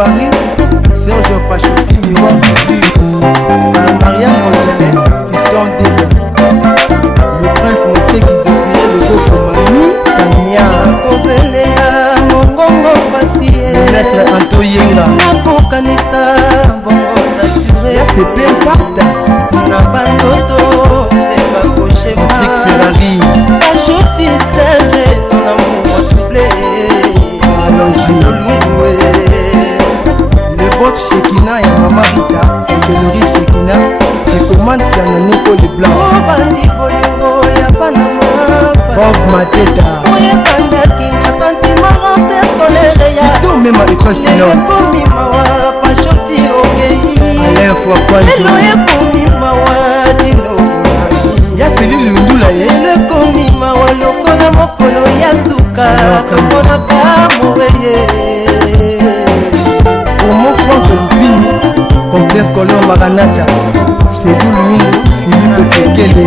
Paris, Serge Pachotti, Miroir Futur, Marianne Mongelé, Fiston Delia, le prince Moutier qui désirait le beau Komani, Tania, Kobelela, Mongongo Fassier, Maître Anto Yenga, Nakokanisa, Bongo Saturé, Pépé Pata, Nabandoto, Seba Koche, Patrick Ferrari, Pachotti Serge, ton amour soufflé, Allongé, le boss Shekina et Mama Rita, Kelori Shekina, c'est commande Kananiko les Blancs. Oh, Bandi Bolingo, y'a pas de Bob Mateta. Oh, y'a pas de Kina, sentiment rentré, colère, y'a tout, même à l'école finale. Y'a commis Mawa, Pachotti, ok. Alain Fouakwani. Hello, y'a commis Mawa, Dino. Y'a Peli Lundula, y'a le commis Mawa, Lokona Mokolo, y'a Souka, Kokona Kamouye. Pour mon frère Lupini, complexe Colomb Maranata, c'est tout Lungu, Philippe Fekele.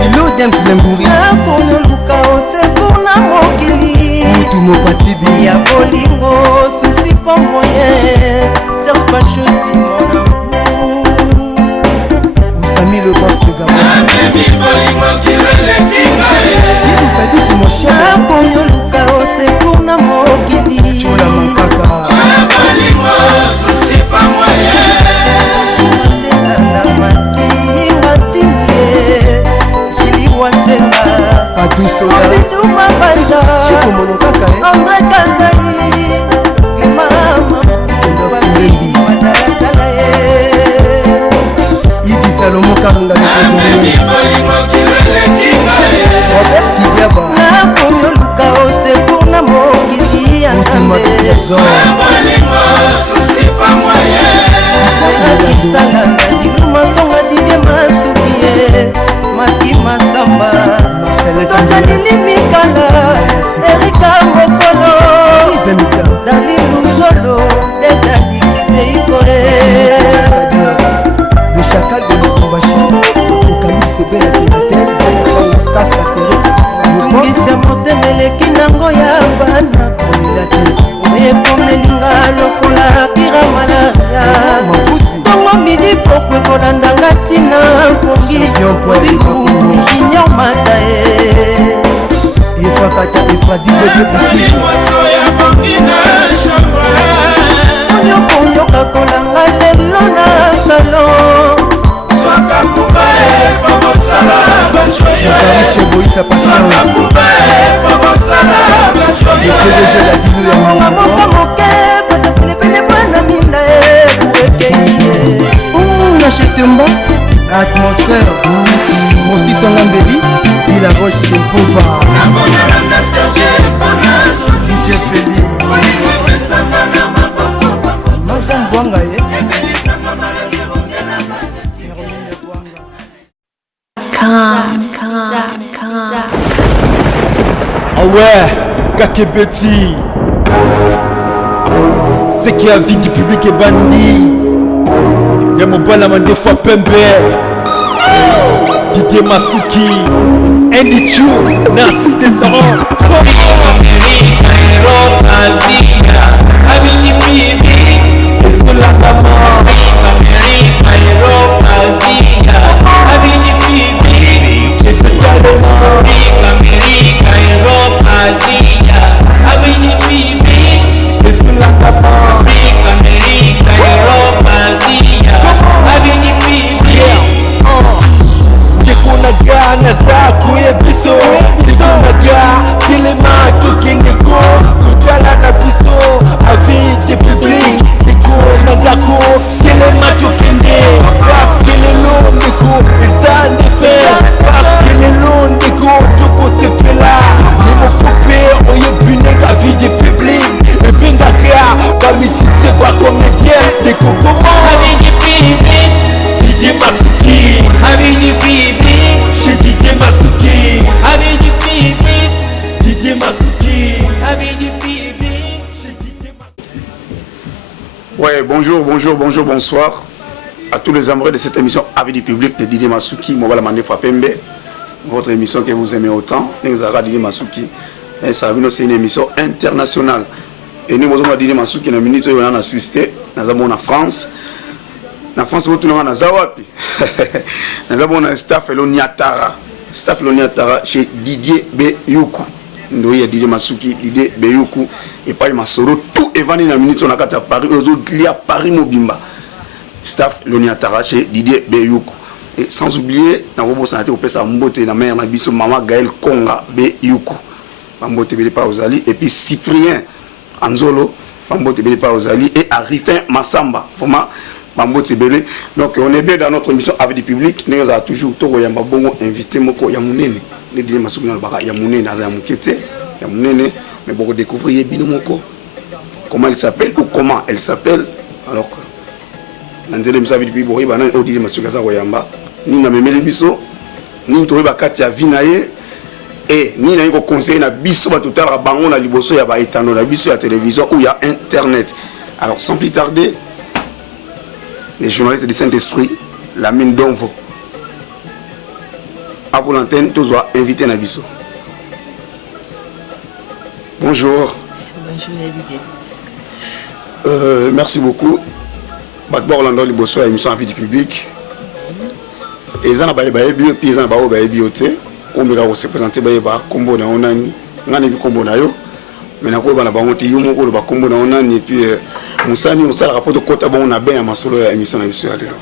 Philo James Lembouri. Nakono Luka ose kuna mokili. Mutu Mopatibi. Ya bolingo, souci pas moyen. Serge Pachotti mon amour. Oussami le boss de Gabon. Baby bolingo qui veut les kingae. Il vous fait dire sur mon chien. Nakono Luka ose kuna mokili. Chola Mankaka. Bolingo, souci pas moyen. Patou Soda Chico Monokaka André Kanzayi Clément Famille Matalatala Idi Salomo Karanga Robert Kidiaba Nakonyo Luka Ose Kuna Mokisi Andambe Bolingo Souci pas moyen Kisala Nadiluma Songa Dibia Masukie Maski Masamba Tozalili Mikala Erika Mokolo Dali Luzolo Beta Dikite Ikore le chacal de Lukumbashi Apocalypse Bela Sénateur Tungisa Motemeleki Nango ya Bana Oye Komelinga Lokola Kira Malaya Tongo midi Pokwe Kolandanga Tina Kongi Kinyo Matae Efakata Efadile Azali mwaso ya bambina shamba Konyo Kakolanga lelo na salon Swaka kubae Pabosala Bajoyo Swaka kubae Pabosala Bajoyo Monga moka moke Pata pene pene bwana minda Nachetemba Atmosphère Mosti Songambeli Il a roche chez Pova DJ Feli Morgan Bwangaye Ah ouais, Kakebeti. C'est qui a vie du public est banni. Y'a mon balaman des fois Pembe. Didier Masuki. Andy Chou. Narcisse Desarons. Ouais, bonjour, bonsoir à tous les amoureux de cette émission Avis du public de Didier Masuki, Mobala Mandefa Pembe, votre émission que vous aimez autant, Didier Masuki. C'est une émission internationale. et nous avons dit que qui na minute on a Suisse nous avons en France na France vous tout na zawapi nous avons un staff Loniatara chez Didier Beyuku ndo ya Didier Masuki Didier Beyuku et pas Masoro tout est venu na minute on a à Paris aujourd'hui à Paris Mobimba staff Loniatara chez Didier Beyuku et sans oublier na robo santé au pesa mbote na mère na biso maman Gaël Konga Beyuku mbote bele pa ozali et puis Cyprien Anzolo mbote bele pa ozali et Arifin Massamba vraiment mbote bele donc on est bien dans notre émission avec du public nous a toujours to yamba bongo invité moko ya munene ne dire masuku na baka ya munene na ya mukete ya munene mais beaucoup découvrir bino moko comment il s'appelle ou comment elle s'appelle alors nanzele msavi depuis boye bana odile masuka za koyamba ni na memele biso ni to ba kati ya vinaye et ni na ko conseiller na biso ba totala bango na liboso ya ba etano na biso ya télévision ou ya internet. Alors sans plus tarder les journalistes du Saint-Esprit la mine d'Onvo à vous l'antenne tous doit inviter na biso. Bonjour. Bonjour Didier. Merci beaucoup. D'abord, on a l'émission à vie du public. Et ils ont été bio, puis ils ont été bioté. On va se présenter par combo na onani. On a vu combo na yo. Mais na ko bana bangote yo moko ba combo na onani et puis musani on sala rapport de kota bon on a bien ma solo émission na biso alelo.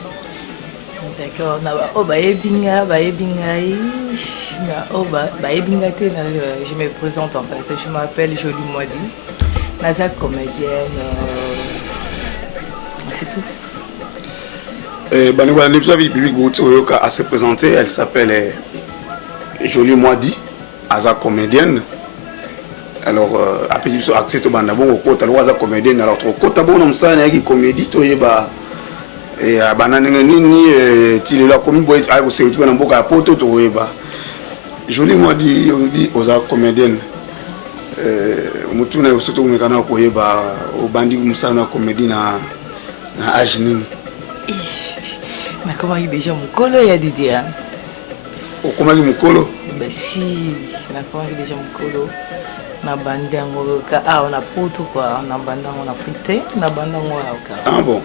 D'accord, na ba o ba ebinga na o ba ebinga te na je me présente en fait. Je m'appelle Jolie Moidi. Naza comédienne. C'est tout. L'émission du public a se présenter, elle s'appelle Jolie Moidi, Aza comédienne. Alors, après l'émission accès au bandabon au côté Aza comédienne. Alors, au côté bon on sait qu'il comédie to yeba et banane ni tile la comédie boy a se retrouver dans boka poto to yeba. Jolie Moidi Aza comédienne. Mutuna surtout mekana ko yeba au bandi musana comédie na âge nini. Mais comment il déjà mukolo ya Didier hein? Comment il mukolo? Ben si, na comment il déjà mukolo na bandango ka on a poto quoi, na bandango na frité, na bandango ka. Ah bon.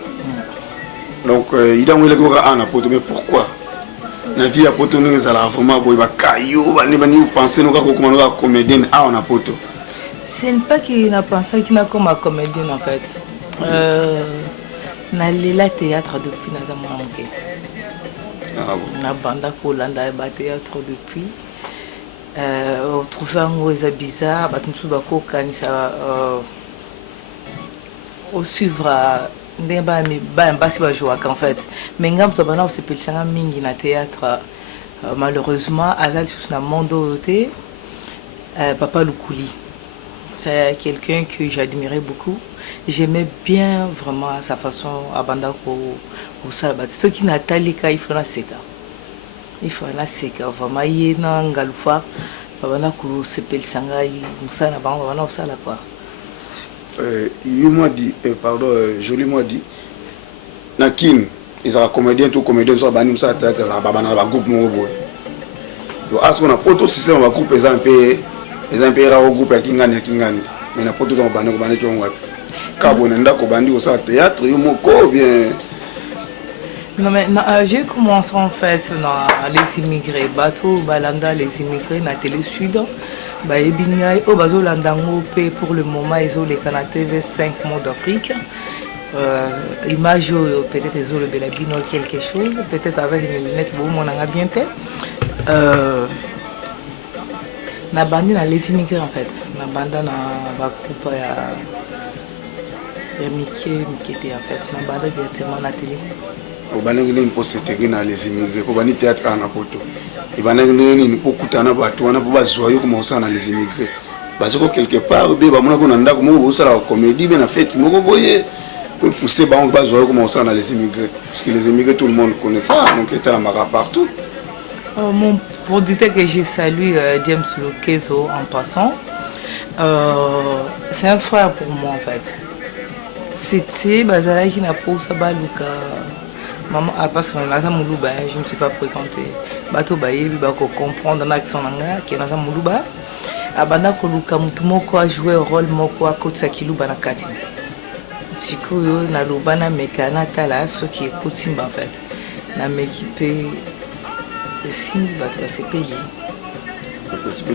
Donc il a ngwele ko ka na poto mais pourquoi? Na vie à poto nous ala vraiment boy ba kayo ba ni penser no ka ko comment no comédienne on a poto. Ce n'est pas qu'il n'a pensé qu'il n'a comme comédienne en fait. Na lela théâtre depuis na za mwanke. Ah bon. Na banda kolanda ba théâtre depuis trouver un mot bizarre ba tuntu ba ko kanisa au suivre ndemba mi ba mbasi ba jouer en fait. Mais ngam to bana se pelsanga mingi na théâtre malheureusement azal sur na mondo te papa Lukuli. C'est quelqu'un que j'admirais beaucoup. J'aimais bien vraiment sa façon à banda ko salba. Ce qui n'a talika il faut la seka. Il faut la seka vraiment yena ngalufa bana ko sepel sangai musana bango bana osala quoi. Il m'a dit pardon Jolie m'a dit nakin ils ont comédien tout comédien so bani musa tata za bana ba groupe mo boy. Donc à ce qu'on a proto système ba groupe les empires au groupe ya kingani mais na proto dans bana ko bana ki on Kabonenda Kobandi au théâtre, Yomoko bien. Non mais j'ai commencé en fait dans les immigrés, bateau, balanda, les immigrés, na télé sud, bah ebingai, au bazo landango pour le moment ils ont les canaux TV 5 mots d'Afrique. Image peut-être ils ont le belabino quelque chose, peut-être avec une lunette bon mon anga bien fait. Na bandi na les immigrés en fait, na banda na ba groupe ya Mickey en fait, na banda directement na télé. Au banangile ni poste tegena les immigrés, ko bani théâtre na poto. Et banangile ni pokutana bato wana po bazwa comme ça na les immigrés. Bazoko quelque part be ba mona ko na ndako mo ça la comédie be na fête moko boye pour pousser ba on bazwa comme ça na les immigrés. Parce que les immigrés tout le monde connaît ça, donc il était la mara partout. Mon producteur que j'ai salué James Lokezo en passant. C'est un frère pour moi en fait. C'était Bazala qui n'a pas eu sa baluka. Maman a pas son naza muluba, je ne me suis pas présentée. Bato baye bi bako comprendre l'accent nanga qui naza muluba. abanda koluka mutu moko a joué rôle moko akotisa kiluba na kati sikoyo naloba nameka natala soki ekosimba en fait nameki mpe esimbi bato basepeli.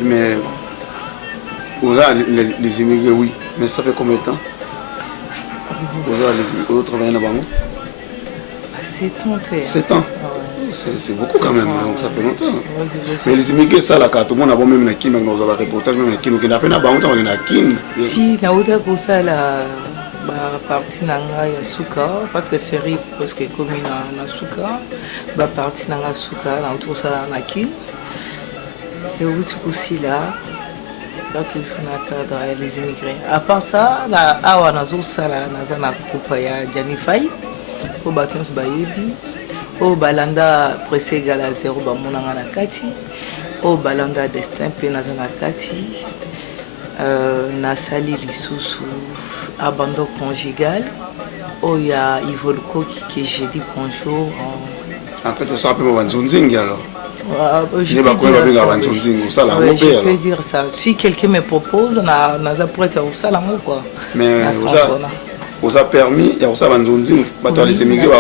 Mais vous avez les immigrés, oui, mais ça fait combien de temps? Vous avez travaillé là-bas? 7 ans. 7 ans. C'est beaucoup quand même, donc ça fait longtemps. Ouais, mais les immigrés, ça, là, quand tout le monde a même la Kim, nous avons un reportage, même la Kim, qui n'a pas la Kim. Si, nous avons ça la partie nanga ya suka, parce que c'est riche, parce que comme na suka, la partie nanga suka, na autour ça na Kim. Et aussi là, toujours dans les immigrés. À part ça, là, on a ça là, on a un groupe ya Janify, au bâtiment Bayebi. Au balanda pressé égal à 0 bamonanga na kati au balanda destin pe na kati na sali lisusu abandon conjugal o ya Ivolko qui j'ai dit bonjour en fait ça peut me nzonzingi alors je peux dire ça si quelqu'un me propose na prête au sala quoi mais vous a permis ya ça nzonzingi bato les émigrés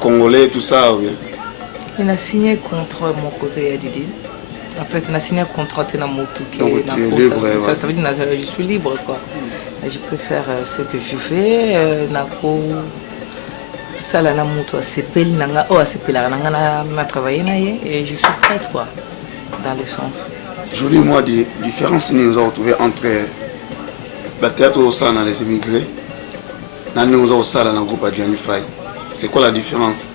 Congolais, tout ça. Il a signé contre mon côté, Didi. En fait, il a signé un contrat dans mon tout. Donc, tu es libre. Ça veut dire que je suis libre. Quoi. Je peux faire ce que je fais. Ça, là, c'est travaillé et je suis prête quoi, dans le sens. Joli moi, des différences nous avons retrouvées entre le théâtre au sein dans les immigrés. Nous avons ça dans le groupe Janify. C'est quoi la différence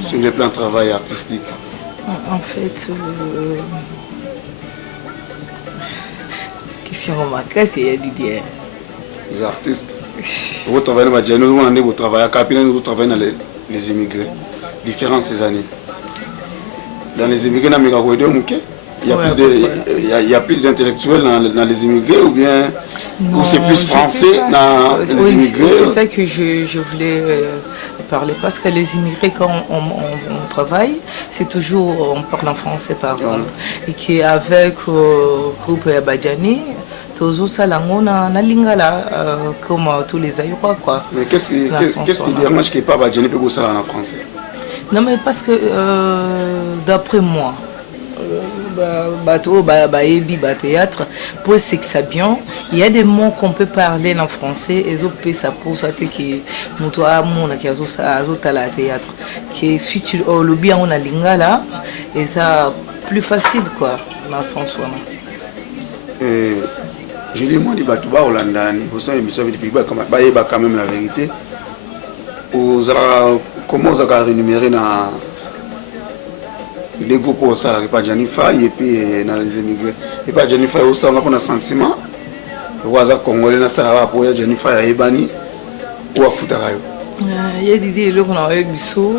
sur le plan de travail artistique? En fait, question remarquable, c'est Didier. Les artistes. Vous travaillez dans Janify, vous travaillez à Capina, vous travaillez dans les immigrés. Différence ces années. Dans les immigrés, il y a plus d'intellectuels dans les immigrés ou bien ou c'est plus français dans les immigrés? C'est ça que je voulais parler parce que les immigrés quand on travaille c'est toujours on parle en français par contre et qu'avec le groupe Badjani toujours ça na lingala comme tous les ailleurs quoi. Mais qu'est-ce qui dérange que pas Badjani peut ça en français? Non mais parce que d'après moi théâtre pour c'est que ça bien il y a des mots qu'on peut parler en français et autres ça pour ça que mutoa mona qui azota la théâtre que si tu le bien on a lingala et ça plus facile quoi dans ce sens là. Je dis moi di batuba Hollanda ni vous savez émission avec des comme ba quand même la vérité aux comment ça va rémunérer dans les groupes au salaire pas Janify et puis dans les immigrés et pas Janify au salaire on a sentiment le waza congolais na salaire pour Janify à Ebani ou à Futarayo. Il y a des idées là qu'on a eu biso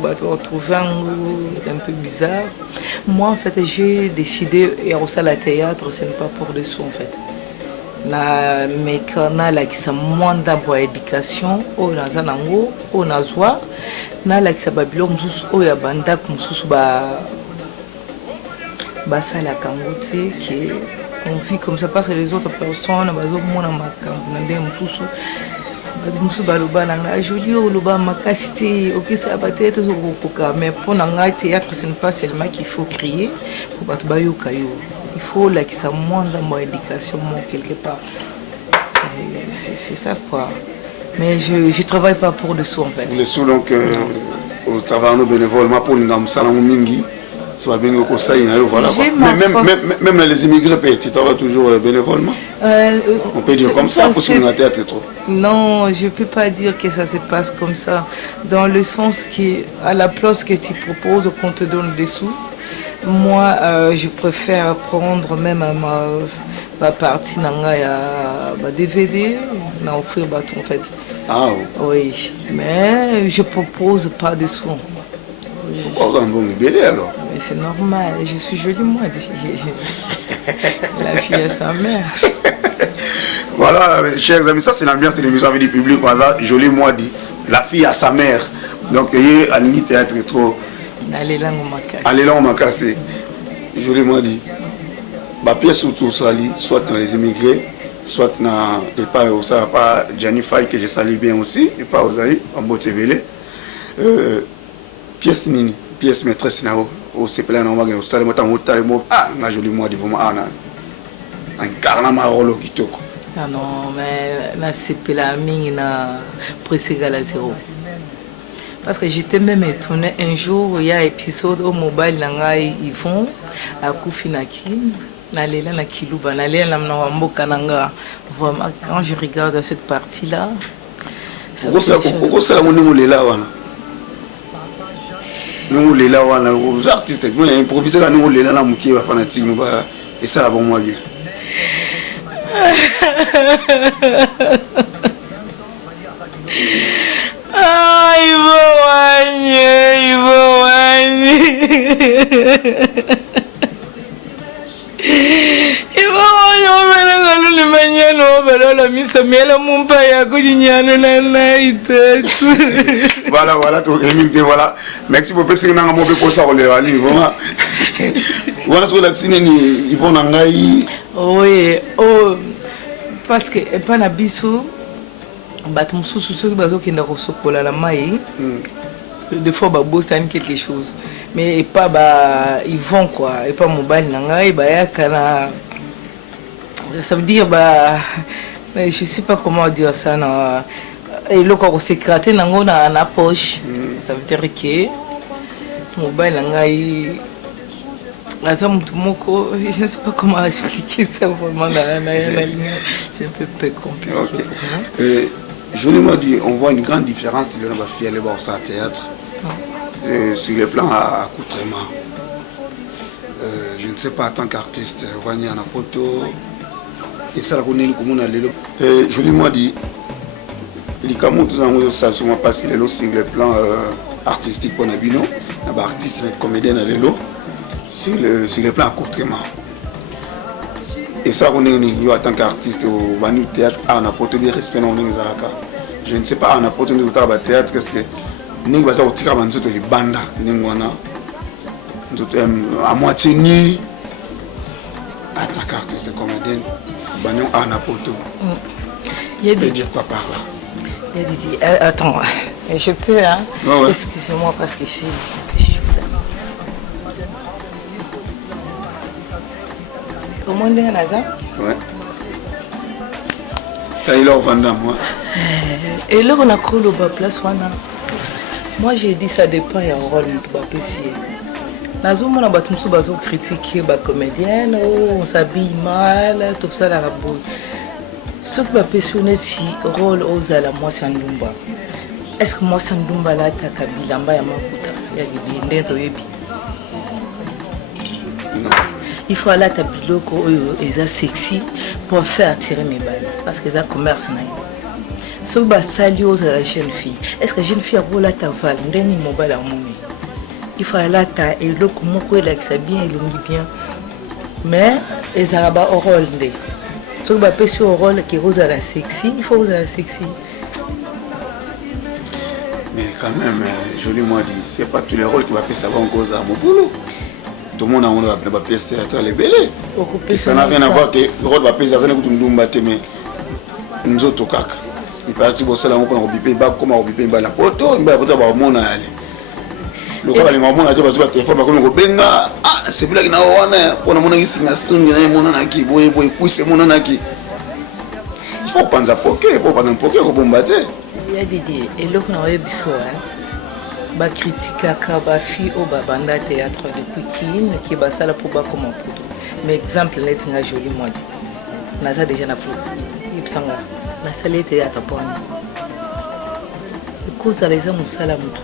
on trouve un peu bizarre. Moi en fait j'ai décidé et au salaire théâtre ce n'est pas pour des sous en fait. Na mekana la qui ça moins d'abord éducation au nazanango au nazwa na la qui ça babilo mususu au ya banda mususu ba sala kangote qui on vit comme ça parce que les autres personnes bazo mona makambo na ndé mususu mususu baloba nanga joli au loba makasité OK ça va être zokoka mais pour nanga théâtre ce n'est pas seulement qu'il faut crier pour battre bayo kayo. Il faut là que ça moins dans mon éducation quelque part. C'est ça quoi. Mais je ne travaille pas pour le sous en fait. Les sous donc au travail bénévolement pour nous salon mingi soit bien au ça voilà. Même les immigrés tu travailles toujours bénévolement. On peut dire comme ça pour sur un théâtre trop. Non, je peux pas dire que ça se passe comme ça dans le sens qu'à la place que tu proposes qu'on te donne des sous. Moi, je préfère prendre même ma partie nanga ya DVD, na offrir en fait. Ah oui, mais je propose pas de sous. Pourquoi vous en avez bébé alors? Mais c'est normal, je suis jolie moi. La fille à sa mère. Voilà, chers amis, ça c'est l'ambiance de l'émission avec du public. Joli moi dit, la fille à sa mère. Donc, il y a un théâtre trop. Alléluia Makassi. Je lui ai dit, ma pièce surtout sali, soit dans les immigrés, soit dans les pas où ça pas Gianni Faye que je salue bien aussi, et pas aux aïe, en Botevele. Pièce nini, pièce maîtresse na au CPLA na magana, ça le mot en hôtel mo ah, na joli moi de vraiment ah na. Un carnama rolo kitoko. Ah non, mais na CPLA mingi na presque à zéro. Parce que j'étais même étonnée un jour, il y a un épisode au mobile, ils vont à Koufinaki, Nalela na Kiluba, Nalela na Wamboka nanga. Vraiment, quand je regarde cette partie-là, pourquoi ça la monnaie là wana? Nous les là wana, les artistes, nous improviser là nous les là na muki va fanatique nous va et ça la bon moi bien. Ah, il faut Voilà, voilà. Merci beaucoup. C'est un mauvais pour ça. Voilà, tout la piscine, ils vont en Ngaï. Oui, oh, parce que pas na biso, batum sous ceux qui n'ont pas la maille. Des fois, bah, bosser quelque chose. Mais pas, bah, ils vont quoi. Et pas mobile, n'angai, bah, yakana. Ça veut dire, bah, je sais pas comment dire ça, non. Et le corps sécrété, n'ango na na poche. Ça veut dire que mobile, n'angai. Je ne sais pas comment expliquer ça vraiment. C'est un peu compliqué. Okay. Je lui ai dit, on voit une grande différence si on va faire le théâtre. Sur le plan accoutrement. Je ne sais pas, en tant qu'artiste, on va y avoir un photo. Et ça, je lui ai dit, les camoufles, ça ne pas sur le plan artistique pour Nabino, les artistes, les comédiens, sur le plan accoutrement. Et ça, on est en tant qu'artiste au théâtre, on a porté bien respect dans les Zaraka. Je ne sais pas, on a porté bien le théâtre parce que nous avons tiré les bandes, à moitié nu, en tant qu'artiste comédien, on a porté. Tu peux dire quoi par là? Attends, je peux, hein? Ouais. Excusez-moi parce que je suis. Comment on est Naza? Ouais. Taylor Van Damme, moi. Et là, on a collé au bas place. Moi, j'ai dit ça dépend, il y a un rôle de apprécier. Nazo, on a battu sous bazo critiquer la comédienne, on s'habille mal, tout ça dans la boue. Ce qui m'a passionné, si rôle aux ala moi c'est Ndumba. Est-ce que moi c'est Ndumba là, ta kabila, mbaya makuta, il y a des bindens au yebi. Il faut aller à ta biloko et sexy pour faire attirer mes balles parce que ça commerce naïf. Ce qui sali aux la jeune fille. Est-ce que la jeune fille a roulé ta val ndeni mobile à mon il faut aller à ta et le comment quoi là que ça bien et l'ongi bien. Mais les arabes au rôle de. Ce qui va passer au rôle qui rose à la sexy, il faut rose à la sexy. Mais quand même, je lui ai dit, c'est pas tous les rôles qui va passer avant cause à mon boulot. Tout le monde a une pièce théâtrale belle. Et ça n'a rien à voir que le rôle va passer à mais nous autres caca. Il paraît que c'est là où on a bipé bas comme on a bipé bas la poto, on va avoir mon aller. Le rôle les mamans a dit que téléphone comme on benga ah c'est plus là qui n'a rien pour nous montrer si na string na mon naki boy kuise mon naki. Il faut pas poker, faut pas poker pour bombarder. Il y a des et là on a eu biso ba critique ka ba fi au banda théâtre de Pikine qui ba sala pour ba comme poto. Mais exemple là tinga joli moi. Naza déjà na poto. Ipsanga na salle théâtre pour nous. Cause à les hommes sala mutu.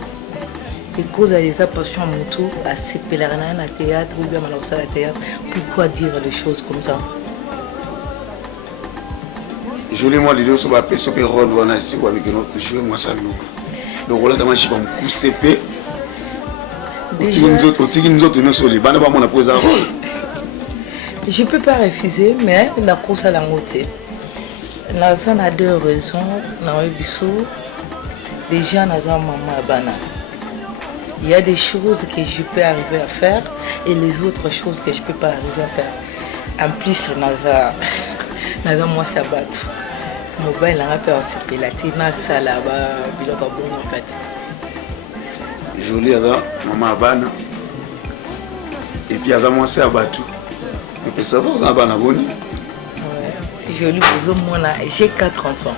Et cause à les passion mutu à se péleriner na théâtre ou bien à la salle théâtre. Pourquoi dire les choses comme ça? Je lui ai dit que je vais faire ce rôle avec notre jeu, moi ça nous. Le rôle de je vais me couper. Je ne peux pas refuser, mais la course à la montée. La zone a deux raisons. Déjà, nous avons maman bana. Il y a des choses que je peux arriver à faire et les autres choses que je ne peux pas arriver à faire. En plus, naza moi sabato. Mobile n'a pas aussi la tina ça là-bas, il a pas bon en fait. Jolie aza maman abana. Et puis aza moi sabato. On peut savoir ça abana boni. Jolie pour moi là, j'ai 4 enfants.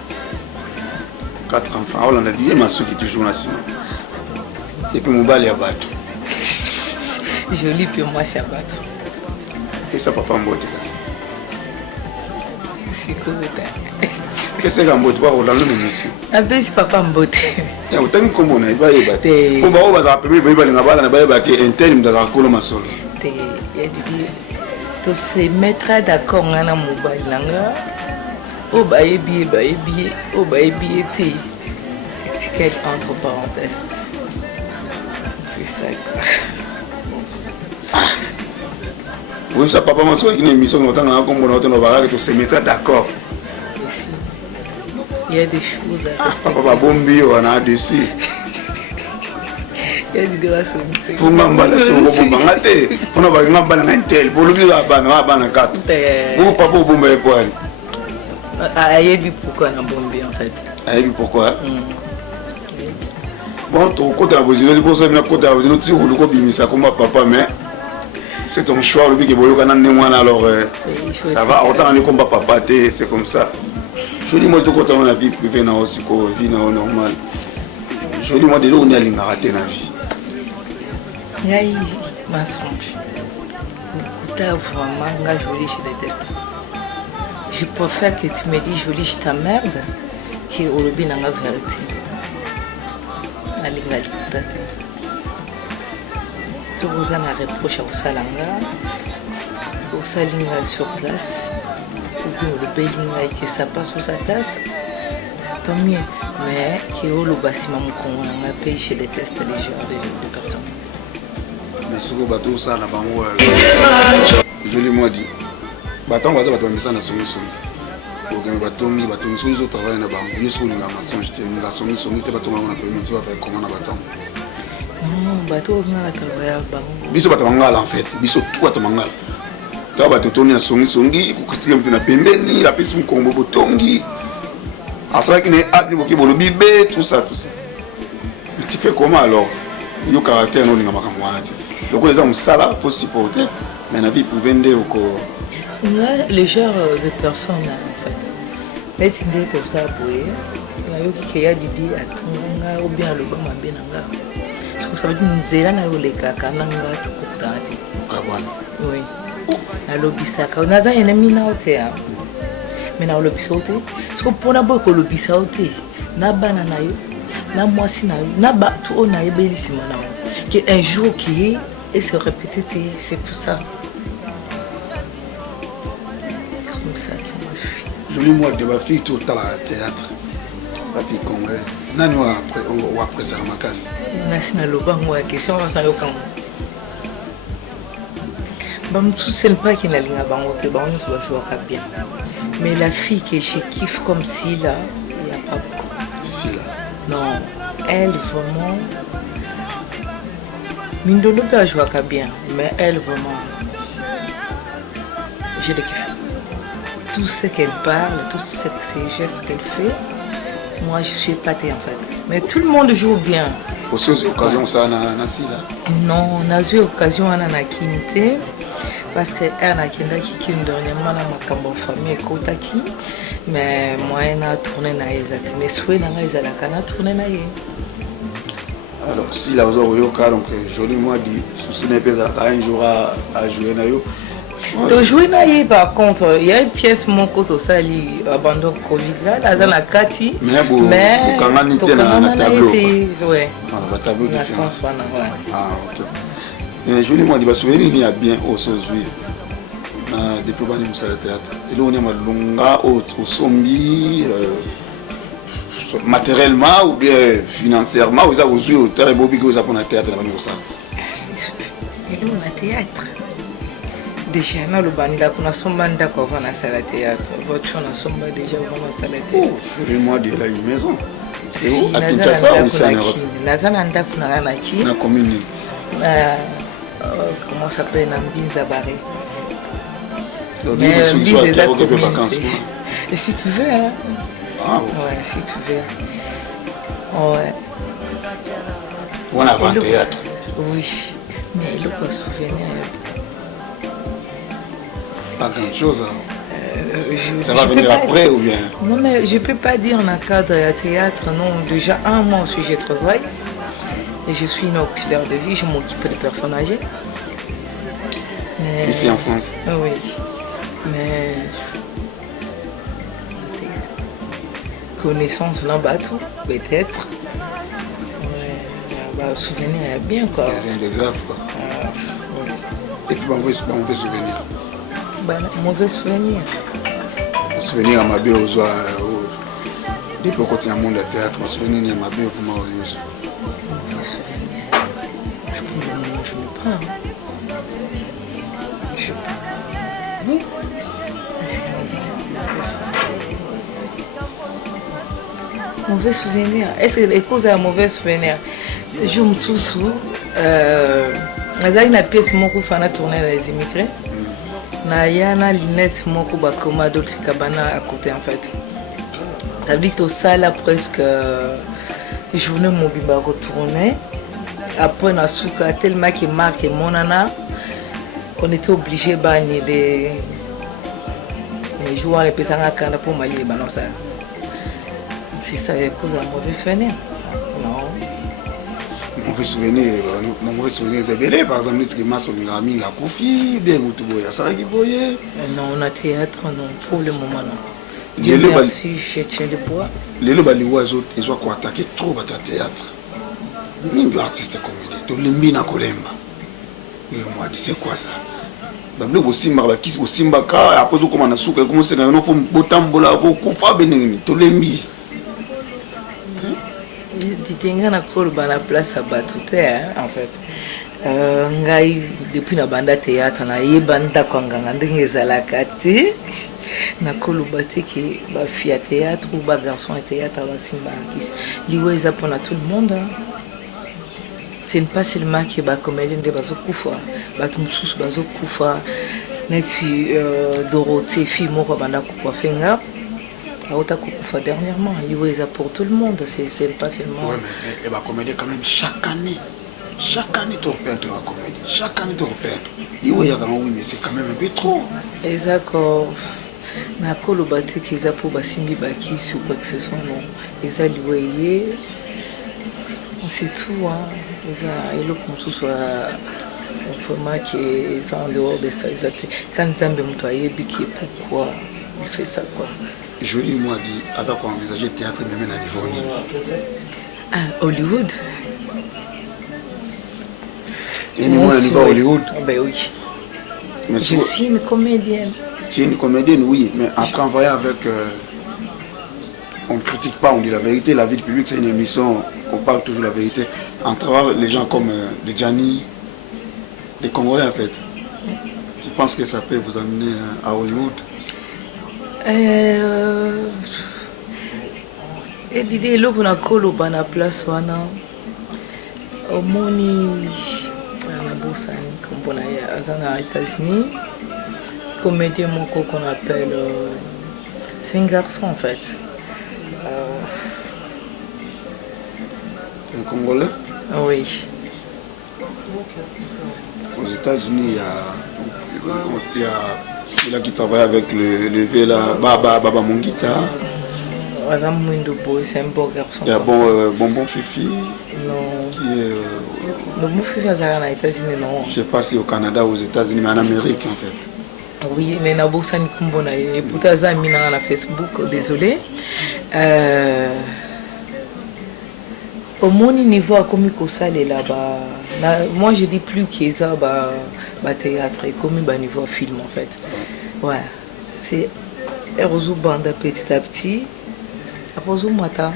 4 enfants. On a dit ma soeur qui toujours là sinon. Et puis mobile ya bato. Jolie pour moi sabato. Et ça papa mbote. C'est cool. Qu'est-ce que mbote pas Rolando monsieur? Abe si papa mbote. Ya utangi kombo na iba yeba. Ko ba oba za pembe ba linga bala na ba yeba ke intel mdaka kolo masolo. Te ya dit to se mettre d'accord na mobile langa. O ba yebi o ba yebi te. Quel entre parenthèses. C'est ça quoi. Oui, ça papa m'a dit qu'il y a une émission qui on se mettra d'accord. Il y a des choses à respecter. Papa bombi on a dessus. Il y a des relations. Pour m'emballer sur le bomba ngate. On va m'emballer un tel pour lui la bana carte. Pour papa bomba et poil. Ayebi pourquoi on a bombi en fait. Ayebi pourquoi? Bon, ton côté à vous, il faut ça me côté à vous, nous tirons le coup bimisa comme papa mais c'est ton choix, le big boyo quand on est moins alors ça va autant aller comme papa c'est comme ça. Je dis moi tout côté on a vie privée na aussi ko vie normal. Je dis moi de là on est allé rater na vie. Yaï mensonge. T'as vraiment nga joli je déteste. Je préfère que tu me dis joli je t'emmerde que au lobby na nga vérité. Alinga likuta. Tu vous en reproche au salanga, au salinga sur place, ou bien le bélinga et que ça passe sur sa tasse, tant mieux. Mais qui est au bâtiment qu'on a payé chez des tests les genres de personnes. Mais ce que bateau ça n'a pas moi. Je lui moi dit. Bateau va ça bateau mais ça n'a sommi sommi. Donc bateau sur les autres travail na banque. Je suis une maçon je te une la sommi sommi te bateau on a permis tu vas faire comment na bateau. Bateau na travailler banque. Biso bateau mangala en fait. Biso tout bateau mangala. Toi bateau toni na songi songi kukatika mtu na pembeni la pesi mkongo botongi. Asala qui n'est adni boki bolobi be tout ça. Tu fais comment alors? Yo caractère non ninga makambo wana ti. Donc les gens ça faut supporter. Mais la vie pour vendre au corps. Là, les genres de personnes en fait. Mais c'est des comme ça pour eux. Il y a qui a dit à Tonga ou bien le Bama Benanga. Parce que ça veut dire que nous avons les caca, nous avons tout coupé. Ah oui. À l'obisaka, on a un ennemi na otea. Mais na l'obisote, parce que pour n'avoir que l'obisote, na banana yo, na moisi na yo, na batu on a ébellissima na yo. Que un jour qui est et se répéter, c'est tout ça. Comme ça que moi je suis. Jolie moi de ma fille tout à la théâtre. La fille congolaise. Nani ou après ça ma casse. Nasi na loba moi question on s'en yokan. Bam tout c'est pas qui n'a linga bango que bango nous doit jouer bien. Mais la fille que je kiffe comme si là, il y a pas beaucoup. Si là. Non, elle vraiment Mindolo peut jouer bien, mais elle vraiment je le kiffe. Tout ce qu'elle parle, tous ces gestes qu'elle fait, moi je suis épatée en fait. Mais tout le monde joue bien. Aussi aux occasions ça na si là. Non, on a eu occasion à na Kinte parce que elle a Kinda qui dernièrement na makambo famille Kotaki, mais moi elle a tourné na ezati mais souhait na ezala kana tourné na ye. Alors si la vous avez donc joli moi dit souci n'est pas un jour à jouer na yo. De jouer na ye par contre, il y a une pièce mon côté sali abandon convivial azana kati mais quand on était na tableau. Ouais. Ah tableau la sens wana ouais. Ah OK. Et joli moi dit ba souvenir ni a bien au sosui. Depuis bani musala théâtre. Et là on est malunga au sombi matériellement ou bien financièrement vous avez joué au théâtre bobi que vous avez théâtre na bani ça. Et là on a théâtre. Déjà na le banda kuna somba ndako avant na salle théâtre. Voiture na somba déjà avant na salle théâtre. Oh, moi de la une maison. C'est où à Kinshasa ou c'est en Europe? naza na ndako na nga na ki Na commune. comment ça s'appelle na Mbinza Barré. Mais Mbinza eza communauté. Et si tu veux, hein. Ah ouais, si tu veux. Ouais. On a un théâtre. Oui, mais il faut se souvenir. Pas grand chose. Ça va venir après ou bien? Non, mais je ne peux pas dire en cadre de théâtre, non. Déjà, un mois où je travaille. Et je suis une auxiliaire de vie, je m'occupe des personnes âgées. Mais... Ici en France? Oui. Mais... Connaissance dans le bateau, peut-être. Ouais. Souvenir bien quoi. Rien de grave quoi. Ouais. Et puis mauvais souvenir. Mauvais souvenir. Souvenir à ma bio aux oies. Depuis le côté du monde de théâtre, souvenir à ma bio au moins aux yeux. Je me prends. Oui. Mauvais souvenir. Est-ce que les causes à mauvais souvenir? Je me souviens. Une pièce qui a tourné les immigrés. Il y a une lunette qui a Dolce Cabana à côté en fait. Ça veut dire que ça là presque journée mobile va retourner. Après on a souka tellement qui marque mon nana. On était obligé de bannir les joueurs les pesants à Canada pour m'aller les balancer. Si ça est cause d'un mauvais souvenir. Non. Mauvais souvenir, c'est belé. Par exemple, les masses ont mis la Kofi, bien ou tout boya, ça qui boye. Non, on a théâtre, non, pour le moment, non. Dieu merci, je tiens le bois. Les oiseaux, ils ont attaqué trop à théâtre. Mingo artiste comédie, tout le mbina kolemba. Et moi, c'est quoi ça? Bablo bosimba bakisi bosimba ka après tout comme na souka comme c'est na no fo botambola vo kufa benini to lembi. Ditinga na kolba na place à Batouté en fait. Ngai depuis na banda théâtre na yebanda kwa nganga ndenge ezalaka te na koloba te ke ba fille à théâtre ou ba garçon à théâtre ba simba kisi liwe eza pour tout le monde. Ce n'est pas seulement que les comédiens de Bazokufa, les Bazokufa, Dorothée, fille mort banda kufa fenga, auta kufa dernièrement, il pour tout le monde, c'est pas seulement. Ouais, mais les comédiens quand même chaque année tu repères de la comédie, chaque année tu repères. Il y a quand même oui mais c'est quand même un peu trop. Exactement. Na koloba te que za pour basimbi baki ou quoi que ce soit non, les alliés. C'est tout, hein. Et le comme soit vraiment qui est en dehors de ça. Quand Zambé m'toye, pourquoi il fait ça quoi? Jolie moi dit, attends qu'on envisage le théâtre même à Livonie. Ah, Hollywood. Et moi on y va à Hollywood. Ben oui. Mais je suis une comédienne. Tu es une comédienne, oui, mais en travaillant avec... on ne critique pas, on dit la vérité. La vie publique, c'est une émission, on parle toujours la vérité. En travaillant les gens comme les Gianni, les Congolais en fait. Tu penses que ça peut vous amener à Hollywood? Et d'idée, là, on a collé na place, on a au moni, on a bossé comme on a aux États-Unis. Comédien qu'on appelle, c'est un garçon en fait. C'est un Congolais? Oui. Aux États-Unis, il y a celui-là qui travaille avec le Vela, Baba Mongita. C'est un beau garçon. Il y a Bonbon Fifi. Non. Qui est. Bonbon Fifi, aux États-Unis, non. Je ne sais pas si au Canada ou aux États-Unis, mais en Amérique en fait. Oui, mais na bossa ni kumbona et pour ça mina na Facebook, désolé. Au mon niveau à comme il là-bas. Moi je dis plus qu'il y a théâtre et comme il niveau film en fait. Ouais. C'est Erozo Banda petit à petit. Après Matin.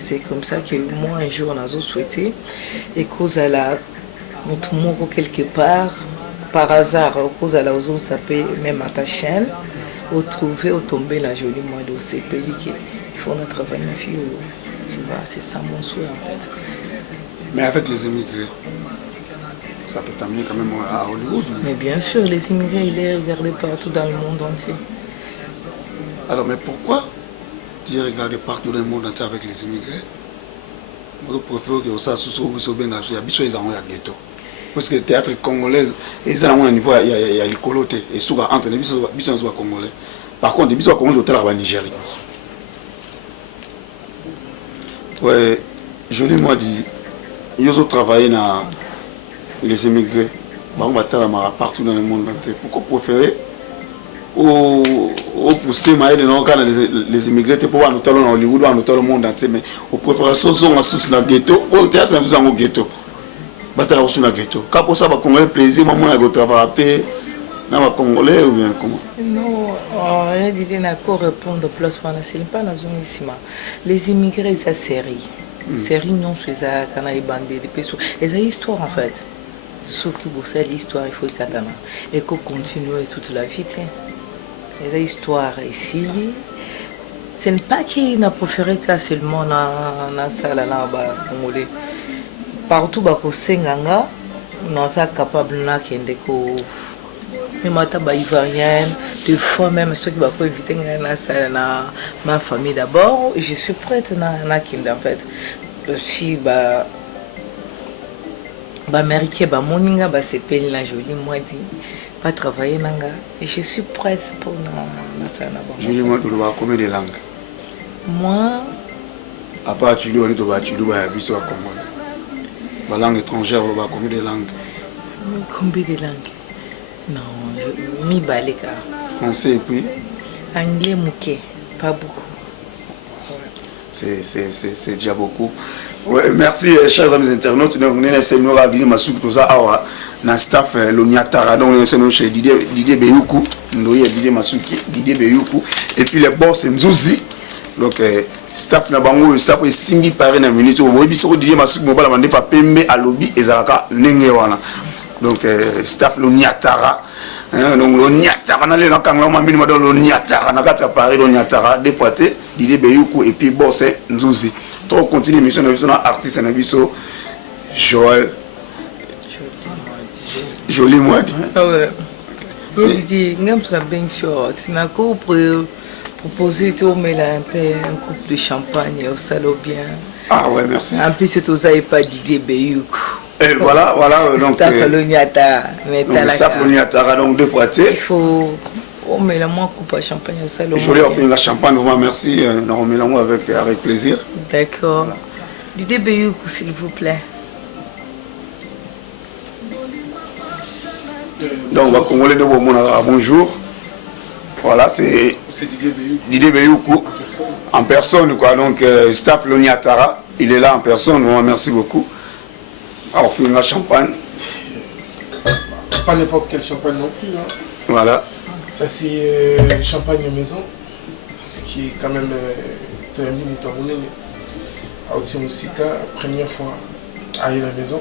C'est comme ça que moi un jour on a souhaité et cause à la notre quelque part. Par hasard, cause à la ozone s'appelle même à ta chaîne, au trouver, au tomber la jolie mois de CPI qui font notre travail, ma fille, tu vois, c'est ça mon souhait en fait. Mais avec les immigrés, ça peut t'amener quand même à Hollywood. Mais bien sûr, les immigrés, il est regardé partout dans le monde entier. Alors, mais pourquoi tu es regardé partout dans le monde entier avec les immigrés? Vous préférez que ça soit bien ghetto. Parce que le théâtre congolais, ils ont un niveau, il y a les colotés, et souvent entre les bisons congolais. Par contre, les bisons congolais sont au Nigeria. Ouais, je lui moi dit, ils ont travaillé dans les immigrés, partout dans le monde entier. Pourquoi préférer au pousser les immigrés pour voir nous en Hollywood, dans le monde entier, mais au préféré sont sous dans le ghetto, au théâtre nous sommes au ghetto. Battre aussi dans le ghetto. Quand pour ça, va Congolais plaisir, maman a travaillé dans le Congolais ou bien comment? Non, je disais qu'on répondre plus pendant c'est pas la zone ici. Les immigrés, c'est série. Série non, c'est ça, quand les bandits, les pésos. Et c'est l'histoire en fait. Ce qui vous sait l'histoire, il faut que et qu'on continue toute la vie. Et c'est l'histoire ici. Ce n'est pas qu'il n'a préféré que seulement dans la salle là-bas, congolais. Partout bako senganga naza capable na kende ko mata ba ivoirienne des fois même ceux qui bako éviter na ma famille d'abord je suis prête na kende en fait si ba américain ba moninga ba sepeli na joli moi dit pas travailler nanga et je suis prête pour na ça na bon joli moi tu dois combien de langues moi à part tu dois biso à Congo. La langue étrangère, combien de langues? Combien de langues? Non, mi baleka. Français et puis? Anglais mouké, pas beaucoup. C'est déjà beaucoup. Ouais, merci chers amis internautes. Nous sommes ravis de Massouk Toza Awa, na staff l'Oniatara, donc nous sommes chez Didier Beyoukou, nous Didier Masouki, Didier Beyoukou, et puis les boss Nzouzi. Donc staff na bango ça peut simbi paré na minute au bobi soko Didier Massouk mobala mande fa pembe à lobby ezalaka ndenge wana. Donc staff l'Oniatara. Donc l'Oniatara na le na kangla ma minima dans l'Oniatara na kata paré l'Oniatara des fois Didier Beyoukou et puis boss Nzouzi. Trop continue mission de son artiste na biso Joël Joli Moadi. Ah ouais. Il dit ngam ça bien sûr, c'est na ko proposer de mettre un coupe de champagne au salon bien. Ah ouais, merci. En plus c'est aux pas Didier Beyoukou. Et voilà donc staff l'Oniatara donc deux fois il faut on met la moins coupe à champagne au salon. Je voulais offrir la champagne, vraiment merci. Nous remettons avec plaisir. D'accord. Voilà. Didier Beyoukou, s'il vous plaît. Donc, on va congolais de bonjour. Voilà, c'est Didier Beyoukou en personne. Quoi. Donc, staff l'Oniatara, il est là en personne. Merci beaucoup. On va offrir la champagne. Pas n'importe quel champagne non plus. Hein. Voilà. Ça c'est champagne maison, ce qui est quand même Toyambi Moutamouné. Aussi Moussika, première fois à la maison.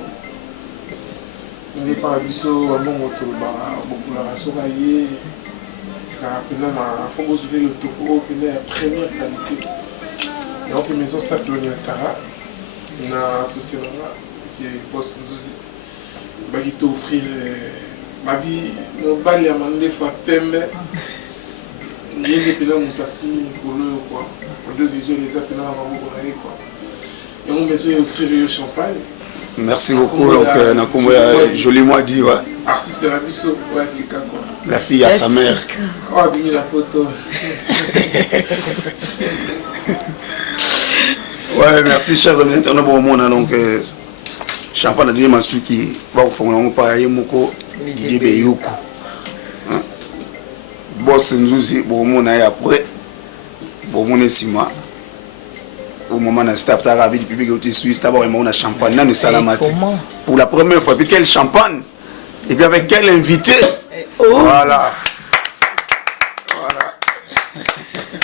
Il n'est pas habitué à mon moto, beaucoup la soirée. Ça rappelle même à Fongo Souvé le topo, la première qualité. Et donc la maison staff l'Oniatara, on a associé là, c'est Boss Ndouzi. Il t'a offrir. Babi, mon bal a demandé fois pembe. Il y a des pénals qui ont assis quoi. En deux visions, les appels à maman quoi. Et on a offrir le champagne. Merci beaucoup. Donc, Joli Moadi, ouais. Artiste de la biso, ouais, Sika quoi. La fille à sa mère. Oh, abîmé la photo. Ouais, merci chers amis internautes. Bon, on a donc champagne de Didier Masouki. Bon, on va Moko. Didier Beyoukou. Boss Nzouzi, bon, après, bon, 6 mois. Au moment où staff t'a ravi du public au Suisse, d'abord, on a champagne, on a salamati. Pour la première fois, puis quel champagne? Et puis avec quel invité? Voilà.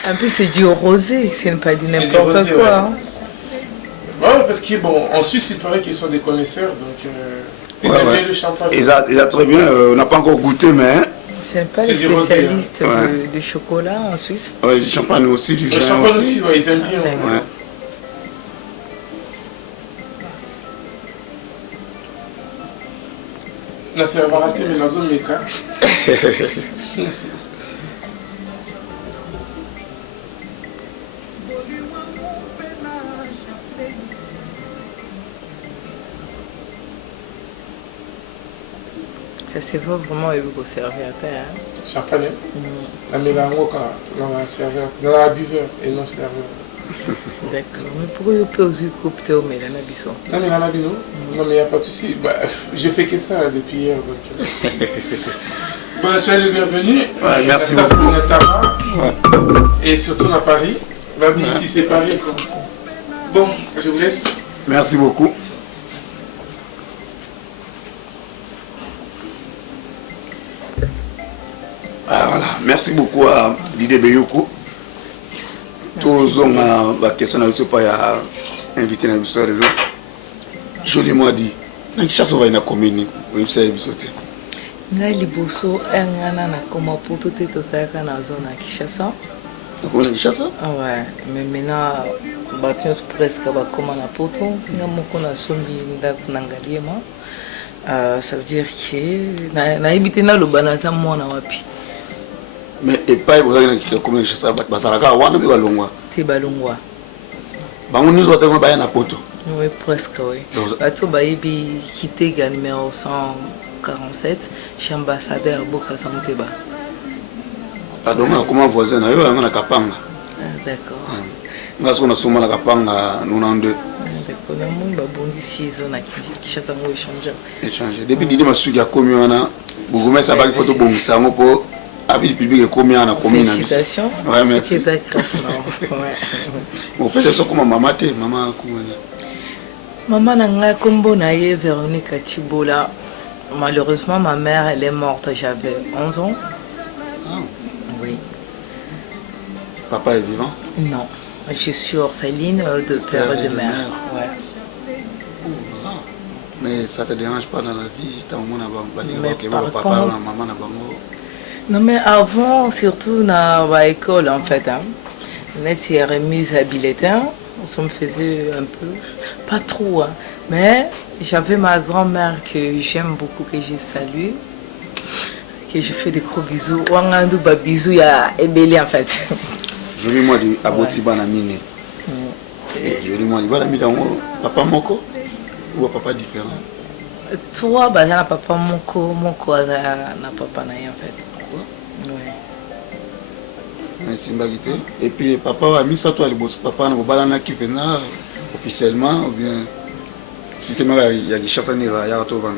En plus, c'est du rosé, c'est pas du n'importe quoi. Ouais, parce que bon, en Suisse, il paraît qu'ils sont des connaisseurs, donc. Ils aiment bien le champagne. Ils a très bien, on n'a pas encore goûté, mais... C'est pas les spécialistes de chocolat en Suisse. Oui, du champagne aussi, du vin. Le champagne aussi, ouais, ils aiment bien. na servara te me nazomeka. Ça c'est pas vraiment eu au serviteur. Champagne. La mélange dans la serveur, dans la buveur et non serveur. D'accord. Mais pourquoi vous pouvez aussi couper au mélange biso? Non mais la bino. Non mais il n'y a pas de souci. Bah, je fais que ça depuis hier donc. Bon, soyez le bienvenu. Ouais, merci beaucoup. Ouais. Et surtout à Paris. Babi, ici c'est Paris. Bon, je vous laisse. Merci beaucoup. Ah, voilà. Merci beaucoup à Didier Beyoko. Tous ont la question à pas invité dans l'histoire de l'eau. Joliment dit. Je cherche à la commune. Oui, c'est bisoté. Ngai liboso engana na koma poto te to saka na zone à Kinshasa. On a Kinshasa? Ouais, mais maintenant batin presque ba koma na poto, nga moko na sombi ndako na ngaliema. Ça veut dire que na ibité na lobana za mwana wapi. Mais et pas vous avez comme Kinshasa bazalaka wana bi balongwa. Te balongwa. Bango nous va ba na poto. Oui, presque oui. Bato ba ibi Kitega numéro 147 chez ambassadeur Boka Santeba. Ah donc comment voisin na yo na Kapanga. D'accord. Parce qu'on a souvent la Kapanga 92. D'accord, le monde va bondir zone à Kinshasa mo échanger. Depuis Didi Masugi a commis on a beaucoup ça ba photo bon ça mo pour avis public commis on a commis na. Félicitations. Ouais, merci. C'est ça grâce non. Ouais. Bon peut-être comme maman té maman comment. Maman nanga kombo na ye Véronique Chibola. Malheureusement, ma mère, elle est morte, j'avais 11 ans. Ah. Oui. Papa est vivant? Non. Je suis orpheline de père et de mère. Ouais. Oh, mais ça ne te dérange pas dans la vie? Mais par contre... Non, mais avant, surtout dans l'école, en fait. On était remise à bulletin. On me faisait un peu, pas trop, hein, mais j'avais ma grand-mère que j'aime beaucoup, que je salue, que je fais des gros bisous. Wangandou ba bisous ya Ebélé en fait. Joli moi di abotiba na mine. Joli moi di voilà mi dans papa moko ou papa différent. Toi bah na papa moko na papa na en fait. Ouais. Et puis papa a mis ça toi le boss papa na balana qui vena officiellement ou bien systématiquement il y a des chasses à nira ya to van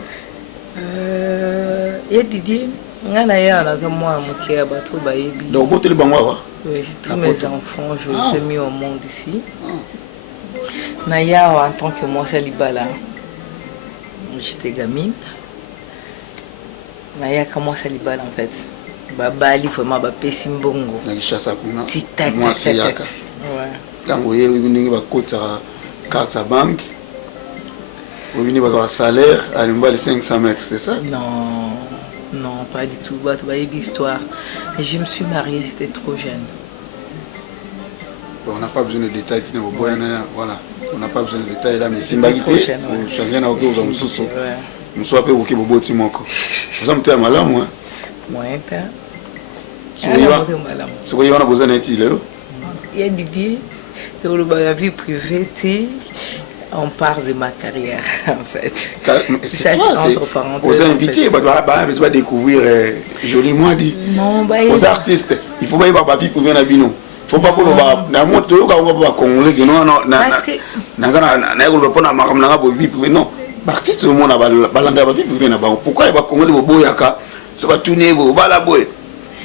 et Didier ngana ya na za moi moké bato ba yebi donc boté le bango oui tous mes enfants je les ai mis au monde ici Naya en tant que moi Salibala j'étais gamine Naya comment Salibala en fait Babali vraiment ba pesimbongo na Kinshasa kuna moi c'est yaka ouais quand vous voyez venir ba kota carte à banque vous venez ba salaire à l'embal 500 mètres c'est ça? Non pas du tout bah une histoire je me suis mariée j'étais trop jeune. Bon, on n'a pas besoin de détails voilà on n'a pas besoin de détails là mais simbagité ou changer na oké ou mususu muso ape oké boboti moko ça me t'a malamu hein moyen ta c'est quoi, il y a besoin d'un titre. Il y a Didier, dans la vie privée, on parle de ma carrière, en fait. C'est toi, c'est aux invités, on va découvrir joliment dit. Non, aux artistes, il faut pas y avoir ma vie privée dans il faut pas pour la moto, on va congolais, non, non, non, artiste, on a balandé ma vie privée là-bas. Pourquoi il va congolais au boyaka? Ça va tourner au balaboy.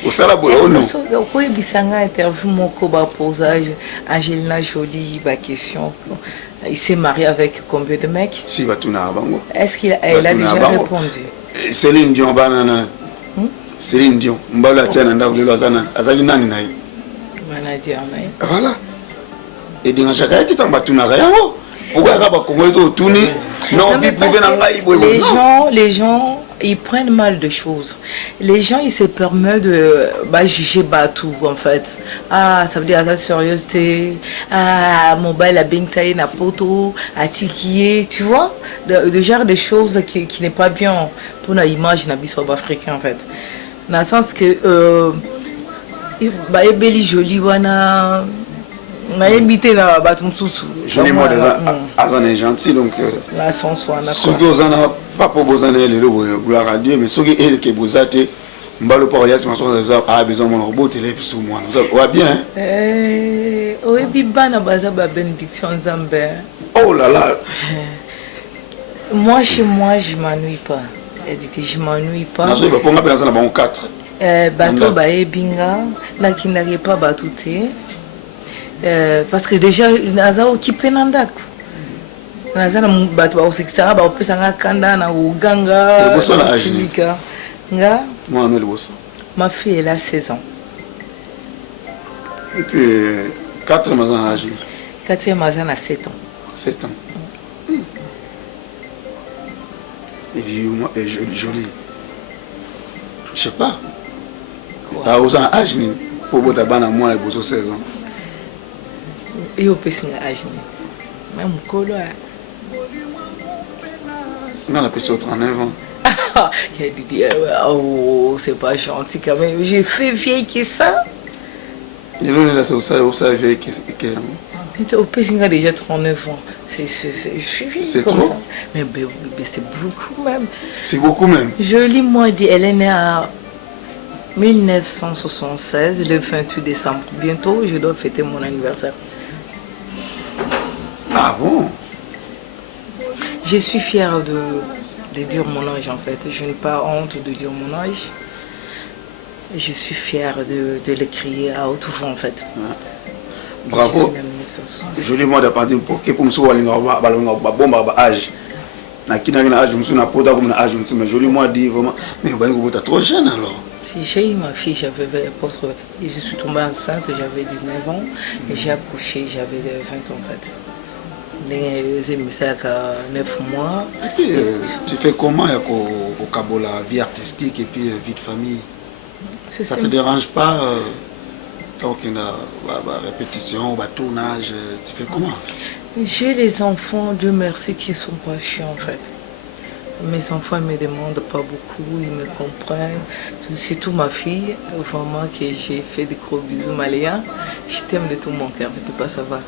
Au salaboy, oh non. Pourquoi il y a une interview mon posage Angelina Jolie, ma question. Il s'est marié avec combien de mecs? Si, va tourner à Bango. Est-ce qu'il a déjà répondu? Céline Dion, banana. Céline Dion, mbala tiana ndavu lelo azana, azali nani na ye? Manager na ye. Voilà. Et dinga chaka eti tamba tuna yango. Pourquoi ka ba Congolais to tuni? Non, vi privé na ngai boy. Les gens ils prennent mal de choses. Les gens, ils se permettent de juger tout, en fait. Ah, ça veut dire ça sérieuseté. Ah, mon bail a bien ça y est, na poto, à tikier, tu vois, de genre de choses qui n'est pas bien pour l'image d'un bisou africain, en fait. Dans le sens que, est belle, jolie, wana. On a invité dans Batum Soussou. Joli moi Azan est gentil donc la sens wana. Ce que vous en a pas pour vous en aller le gloire à Dieu mais ce qui est que vous êtes mbalo pour y a besoin mon robot télé sous moi. On va bien. Oui bibana baza ba bénédiction Nzambe. Oh là là. Moi chez moi je m'ennuie pas. Je m'ennuie pas. Non, je vais pas m'appeler dans bon 4. Bateau ba ebinga na kinari pas batouté. Parce que déjà naza occupé nandako naza na bato ba osekisaka ba opesanga kanda na uganga simika nga moi on est le boss. Ma fille elle a 16 ans et puis 4 mazan âge 4e mazan a 7 ans 7 ans et puis moi joli je sais pas à aux âge ni pour botta bana moi les bosso 16 ans. Et au pessinga âge même colo non la personne 39 ans. Il a dit oh c'est pas gentil quand même j'ai fait vieille que ça. Et là c'est ça vieille que au pessinga déjà 39 ans je suis vieille comme trop? Ça mais c'est beaucoup même. C'est beaucoup même. Jolie moi dit elle est née à 1976 le 28 décembre bientôt je dois fêter mon anniversaire. Ah bon? Je suis fière de dire mon âge en fait. Je n'ai pas honte de dire mon âge. Je suis fière de le crier à haute voix en fait. Ah. Bravo. Joli moi de partir pour que pour me souvenir bon âge. Na kina âge je me souviens pas comme âge je me joli moi dit vraiment mais vous êtes trop jeune alors. Si j'ai eu ma fille, je suis tombée enceinte, j'avais 19 ans et j'ai accouché, j'avais 20 ans en fait. J'ai mis ça à 9 mois. Et puis, tu fais comment au Cabo la vie artistique et puis vie de famille? Ça ne te dérange pas tant qu'il y a la répétition, le tournage, tu fais comment? J'ai les enfants, Dieu merci, qui sont pas chiants en fait. Mes enfants ne me demandent pas beaucoup, ils me comprennent. Surtout ma fille, vraiment que j'ai fait des gros bisous Maléa. Je t'aime de tout mon cœur, tu ne peux pas savoir.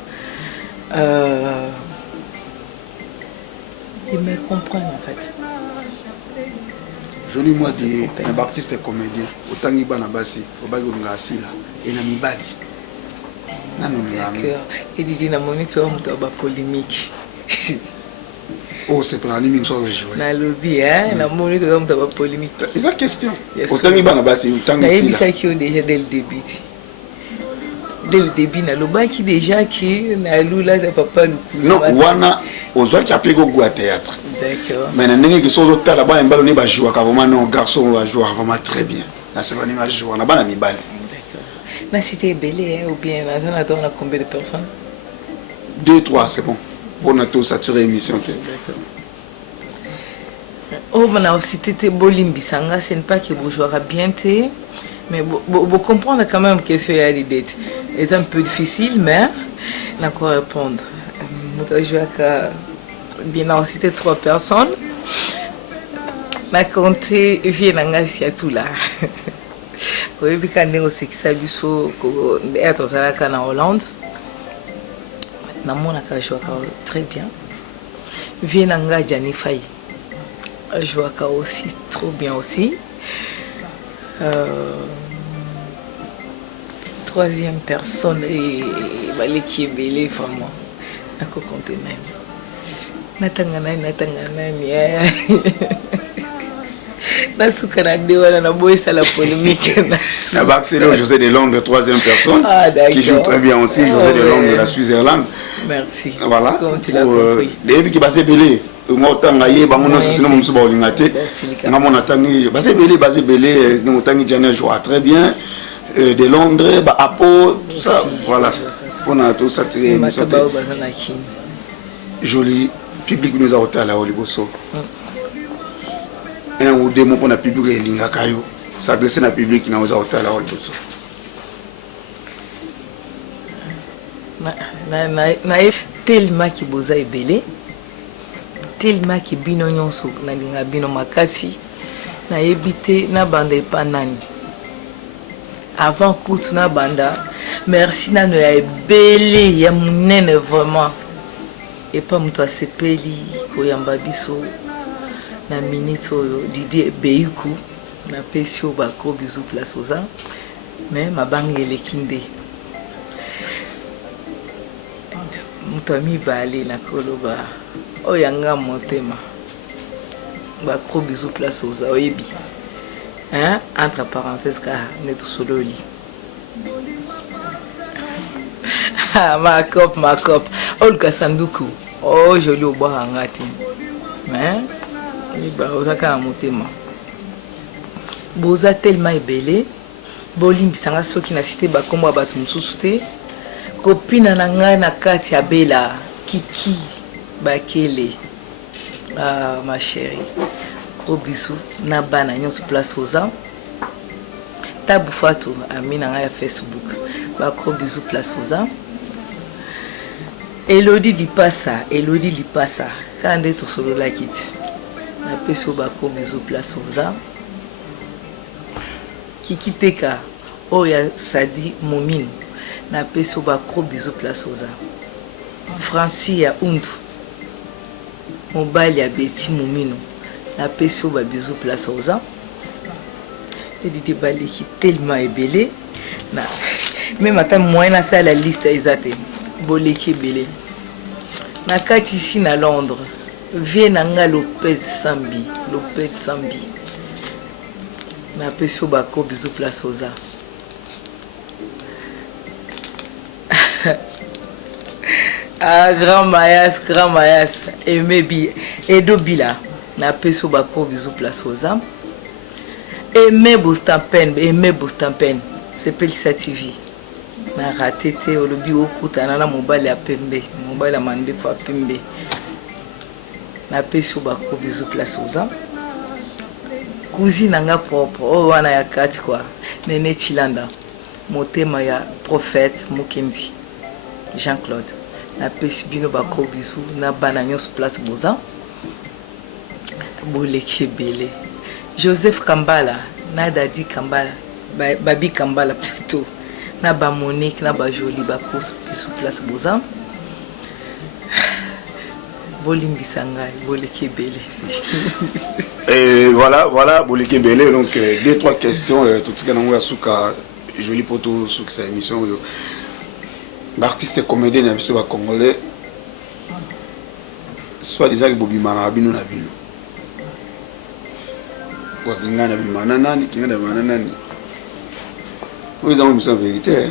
Ils me comprennent en fait. Joli moi dit un artiste et comédien. Autant il y a Bassi, au bail où on a assis là, et na mibali. D'accord. Et dit na moni tu as un polémique. Oh, c'est pour l'anime sur le jeu. Na lobby hein, na moni tu as un polémique. C'est la question. Autant il y a Bassi, autant il y a ici. Mais ça qui est déjà dès le début. Dès le début, na loba qui déjà qui na lula de papa non wana ozwa qui appelé au théâtre. D'accord. Mais na ndenge qui sont au théâtre là-bas mbalo ne ba jouer vraiment non garçon va jouer vraiment très bien. Na c'est pas ni va jouer na bana mibali. D'accord. Na cité belé ou bien on a combien de personnes? 2 3 c'est bon. Pour na tout saturer émission. D'accord. Oh on a aussi été bolimbi sanga c'est pas que vous jouera bien té. Mais vous comprenez quand même que c'est une idée. C'est un peu difficile, mais on a quoi répondre. Nous jouons bien aussi 3 personnes. On a compté Vienna tout là. Oui, puis quand on sait que ça est en Hollande, on a joué très bien. Vienna Jani Faye joue aussi trop bien aussi. 3e personne et qui est belle vraiment à compter même natangana na sukana de wala na boisa la polémique na Barcelone José de Londres 3e personne qui joue très bien aussi José de Londres de la Suisse-Irlande. Merci. Voilà comme tu l'as compris depuis qui basé belé ngotanga ye ba mona sisino musu ba olingate ngamona tangi basé belé ngotangi jana joue très bien de Londres ba Apo tout ça voilà on a tout ça très joli public nous a hôtel à Oliboso un ou deux mots pour la public et l'ingakayo s'adresser à la public qui n'a pas autant la haute tellement qui boza ebele tellement qui bino nyonso na linga bino makasi na yebite na banda epanani avant kutu na banda merci nano ya ebele ya munene vraiment et pas muto asepeli koyamba biso na minute oyo Didier Beyuku na pesio bako bizu place oza mais mabangi eleki nde muto amibale na koloba oyo yanga motema bako bizu place oza oyebi hein entre parenthèses ka neto sololi ma cop olga sanduku oh joli oba ngati mais ba ozaka motema boza tellement ebele bolimbisanga soki na cité bakombo bato mosusu te kopina na ngai na kati ya bela kiki bakele ma chérie gros bisous na bana nyonso place oza tabu fatu ami na ngai ya Facebook ba gros bisous place oza Elodie Lipasa kande to solo la kit na peso ba gros bisous place oza Kiki Teka oya Sadi Momine na peso ba gros bisous place oza Francie ya Undu mobile ya Betty Momino na peso ba bisous place oza et dit balé qui tellement ebele na même ata moyen ça la liste ezate boleki ebele na kati ici na Londres vie na nga Lopez Sambi na peso ba ko bisous place oza ah grand mayas et maybe Edo Bila na peso ba ko bisous place oza Aimé Bostampen c'est Pelisa TV na raté te olobi okutana na mobile ya pembe mobile ya mande fa pembe na peso ba ko bisous place oza cousine nga propre o wana ya kati kwa Nene Chilanda motema ya prophète Mukendi Jean-Claude na peso bino ba ko bisous na bana nyonso place boza boleki ebele Joseph Kambala, na Dadi Kambala, Babi Kambala plutôt, na ba Monique, na ba Jolie, ba Kous, sous place Bozan. Bolimbi Sangai, Boleke Bele. Et voilà, Boleke Bele. Donc, 2-3 questions. Tout ce qu'on a souka, Jolie Poto, sous sa émission. L'artiste comédien, n'a pas congolais. Soit disant que Bobi Marabino n'a vu. Quoi qu'il y a des mananani, qui ont des mananani. Nous avons une vérité.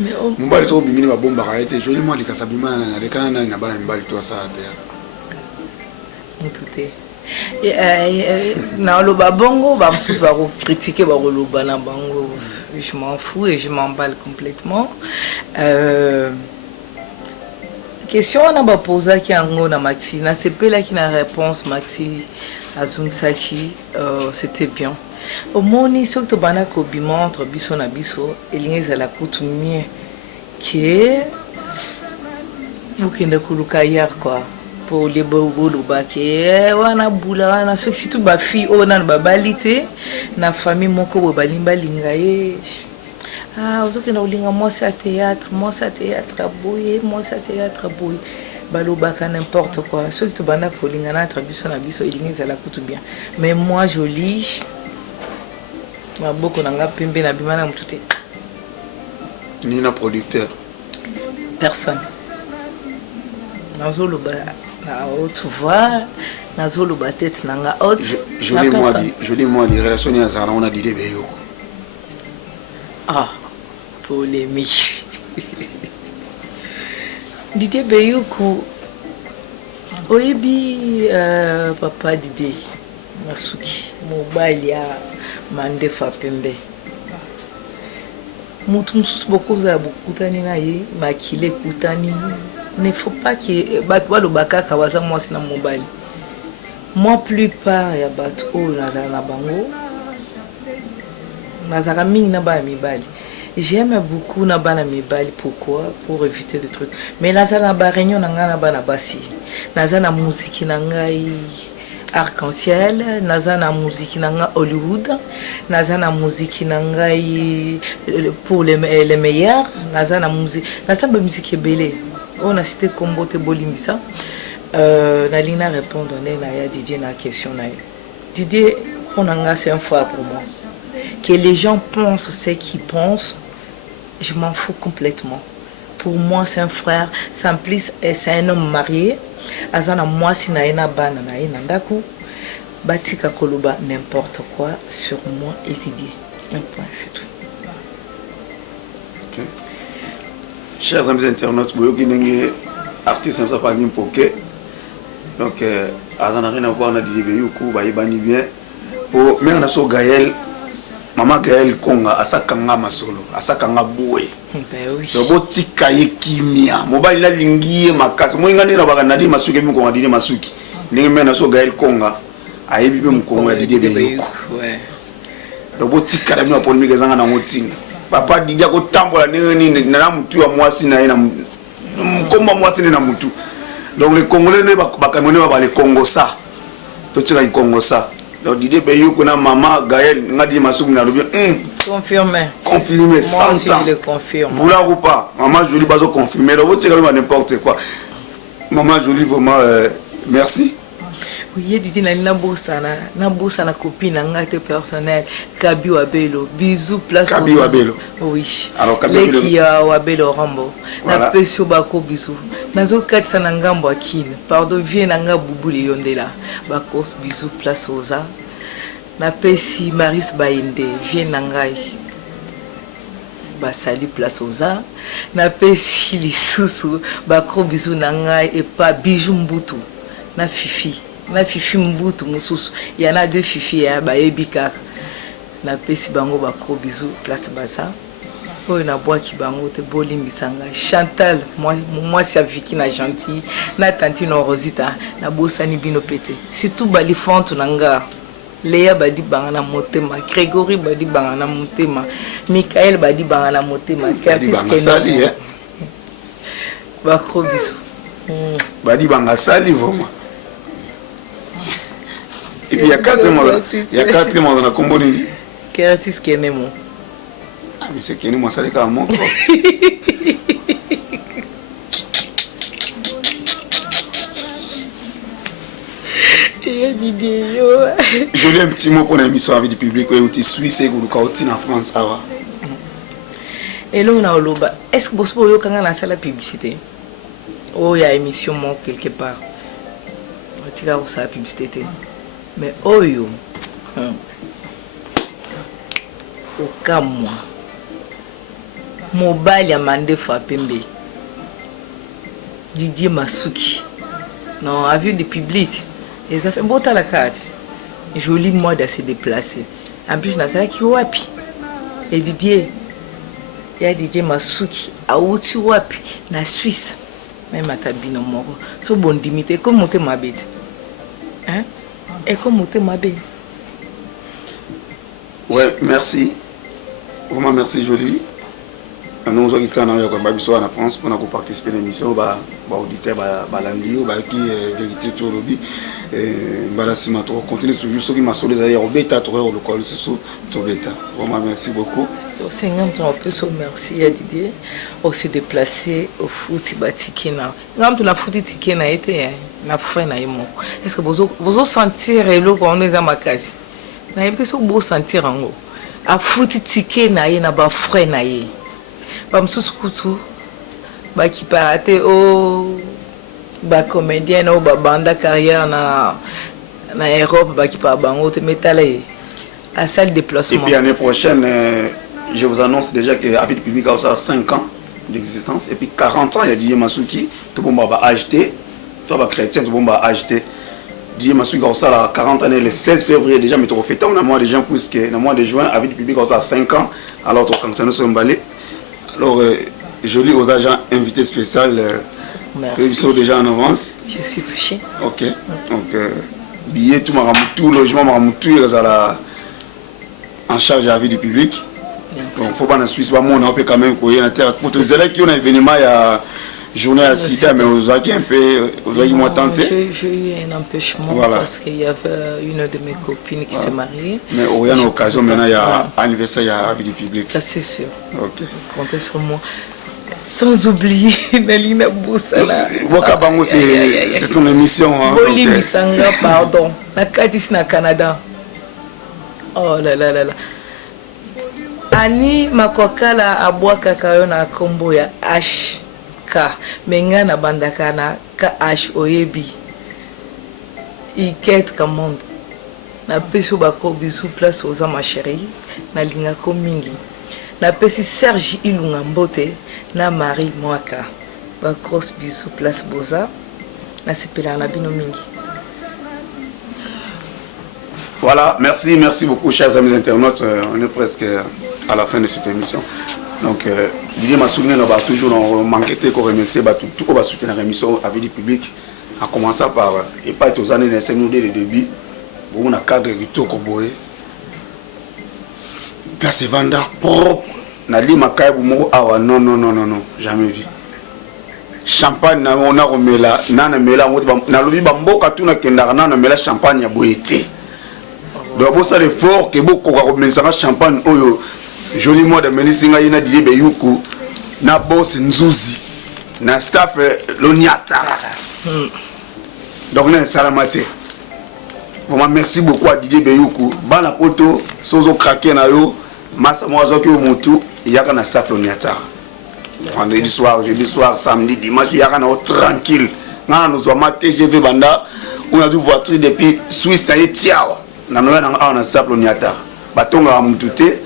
Mais on va les trouver minimum bombe à été joli moi les casabimans les canana n'a pas une balle toi ça à terre. Tout est. Na le babongo va me critiquer va le bana bango. Je m'en fous et je m'emballe complètement. Question on a pas posé qui en na Maxi na c'est pas là qui n'a réponse Maxi Azung Saki c'était bien au moni surtout bana ko bima entre biso na biso elinga la coutumier que vous qui ne kuluka hier quoi pour les bogo lo baké wana bula wana surtout ba fille ona ba balite na famille moko bo balimba lingaye ah ozoki na ulinga moi ça théâtre boye balobaka n'importe quoi ceux qui bana kolinga na traduction na biso elinga la kutu bien mais moi joli maboko nanga pembe na bimana mutute ni na producteur personne nazoloba na tu vois nazoloba tête nanga haute joli moi les relations ya zana on a dit Beyuku ah polémique Didier Beyuku oyebi papa Didier Masuki mobile ya mande fa pembe mutu mususu bokoza bokutani na ye makile kutani ne faut pas que batwa lo bakaka baza mwasi na mobile moi plupart ya bato oyo nazala na bango nazala mingi na bana mibali. J'aime beaucoup na bana mibali. Pourquoi? Pour éviter des trucs. Mais nazala na ba réunion na nga na bana basi. Nazala na musique na ngai arc-en-ciel, nazala na musique na nga Hollywood, nazala na musique na ngai pour les meilleurs, nazala na musique ebele. On a cité combo te bolimbisa. Na lina répondre na ya Didier na question na. Didier, c'est un frère pour moi. Que les gens pensent ce qu'ils pensent, je m'en fous complètement. Pour moi, c'est un frère, Simplice, et c'est un homme marié. Azana moi si na ena bana na ena ndaku, batika koloba n'importe quoi sur moi et Didier. Un point, c'est tout. Okay. Chers amis internautes, vous voyez artiste ne pas poké. Donc, Azana rien à voir na Didier Beyoukou, ba ibani bien. Pour mais on a so Gaël. Maman Gaël Konga, asakanga masolo, asakanga boué. Lobo tika ye kimia. Mobile la lingi makasi. Mo ngani na baka nadi masuki mi konga didi masuki. Ndenge mena so Gaël Konga, ayebi be mkongo ya Didier Beyoukou. Ouais. Lobo tika la mwa poni migezanga na motinga. Papa Didier ko tambola nini na mutu wa mwasi na ina mkomba mwasi na mutu. Donc les Congolais ne bakamone ba les Congo ça. To tika i Congo ça. Donc Didier Beyoukou na maman Gaël ngadi masuki na lobi confirmé 100 ans. Je le confirme. Vous là ou pas, maman Jolie bazo confirmer. Donc vous tirez n'importe quoi. Maman Jolie vraiment merci. Oui, Didier na bossa na copine ngate personnel Kabi Wabelo. Bisous place Kabi Wabelo. Oui. Alors Kabi Wabelo. Qui a Wabelo Rambo. Na pesio bako bisous. Nazo katsa na ngambo akine. Pardon vie na nga bubuli yondela. Bako bisous place oza. Na pesi Maris Bainde vie na ngai. Ba sali place oza. Na pesi lisusu bako bisous na ngai et pas bijou mbutu. Na Fifi. Na Fifi mbutu mususu. Il y en a deux Fifi ya ba ebika. Na pesi bango bako bisous place basa. Oh na bois qui bango te bolimbisanga. Chantal, moi c'est Vicky na gentil. Na tantino Rosita na bosani bino pété. Surtout bali fonte nanga. Léa badi bangana motema, Grégory badi bangana motema, Michael badi bangana motema, Badi bangasali hein. Bakro bisou. Badi bangasali vraiment. Et puis il y a 4 mois dans la combo ni. Curtis Kenemo. Ah mais c'est Kenemo ça les quand mon. Je lis un petit mot pour l'émission avec du public où tu suis c'est que tu en France ça va. Et là on a oloba. Est-ce que vous pouvez quand la salle publicité? Oh il y a émission mon quelque part. On tire ça la publicité. Mais oh yo. Au cas moi. Mobile a mandé Fapembe. Didier Masuki. Non, à vue du public. Et ça fait beau à la carte. Joli mode à se déplacer. En plus, na ça qui wapi. Et Didier, il y a Didier Masuki à Outi wapi, na Suisse. Même à Tabino Moro. So bon dimité, comme monter ma bête. Hein? Et comme monter ma bête. Ouais, merci. Vraiment merci Jolie. Nous avons été en France pour participer à l'émission. Auditeur, Balandio, qui vérité tout le dit. On continue toujours ce qui m'a sauvé les ailleurs. Vraiment merci beaucoup. C'est un peu merci à Didier. On s'est déplacé au foot Batikena. Quand la foot Tikena a été, la fin na yemo. Est-ce que vous sentir le qu'on est dans ma case? Na yemo so beau sentir en haut. A foot Tikena y na ba frère na y. Ba msusukutu ba qui parate au ba comédien ou ba banda carrière na Europe ba qui par bango te métalé à salle déplacement. Et puis l'année prochaine je vous annonce déjà que Avis Public a 5 ans d'existence et puis 40 ans il y a Didier Masuki tout le monde va acheter toi va chrétien tout le monde va acheter Didier Masuki a 40 ans le 16 février déjà mais tu refais on a mois de juin puisque le mois de juin Avis Public a 5 ans alors tu quand nous sommes emballés. Alors, je lis aux agents invités spéciaux qui sont déjà en avance. Je suis touchée. Ok. Donc, billet tout logement tout en charge de la vie du public. Donc faut pas en Suisse pas on peut quand même courir en terre pour les élèves qui ont un événement il y a journée à Sida mais aux qui un peu aux qui m'ont tenté. J'ai eu un empêchement parce qu'il y avait une de mes copines qui s'est mariée. Mais au y a une occasion maintenant il y a anniversaire il y a la vie du public. Ça c'est sûr. OK. Comptez sur moi. Sans oublier Nalina Boussala. Wakabango c'est ton émission hein. Boli Misanga pardon. Na Katis na Canada. Oh là là là là. Ani makokala abwaka kayo na kombo ya HK menga na bandaka na KH oyebi iket commande na peso bako bisu place aux ma chérie na linga ko mingi na pesi Serge Ilunga Mbote na Marie Mwaka ba cross bisu place Boza na sepela na bino mingi. Voilà, merci beaucoup chers amis internautes, on est presque à la fin de cette émission. Donc l'idée m'a souvenu on va toujours manquer de remercier tout on va soutenir l'émission avec du public en commençant par et pas aux années de nous dès le début on a cadre rito koboé place vanda propre na lima kaibu mo awa non jamais vu champagne na on a remela na mela na lobi bamboka tout na kendara na mela champagne ya boété. Donc vous savez fort que beaucoup comme ça champagne oyo joli mois de menisinga ina Didier Beyuku na boss Nzuzi na staff Loniata. Donc na salamate. Vraiment merci beaucoup à Didier Beyuku. Bana poto sozo craquer na yo massa moazo ki mutu yaka na staff Loniata. Vendredi soir, jeudi soir, samedi, dimanche yaka na tranquille. Ngana nous avons TGV banda on a dû voiture depuis Suisse na Etiawa. Na noya na on a staff Loniata. Batonga mutute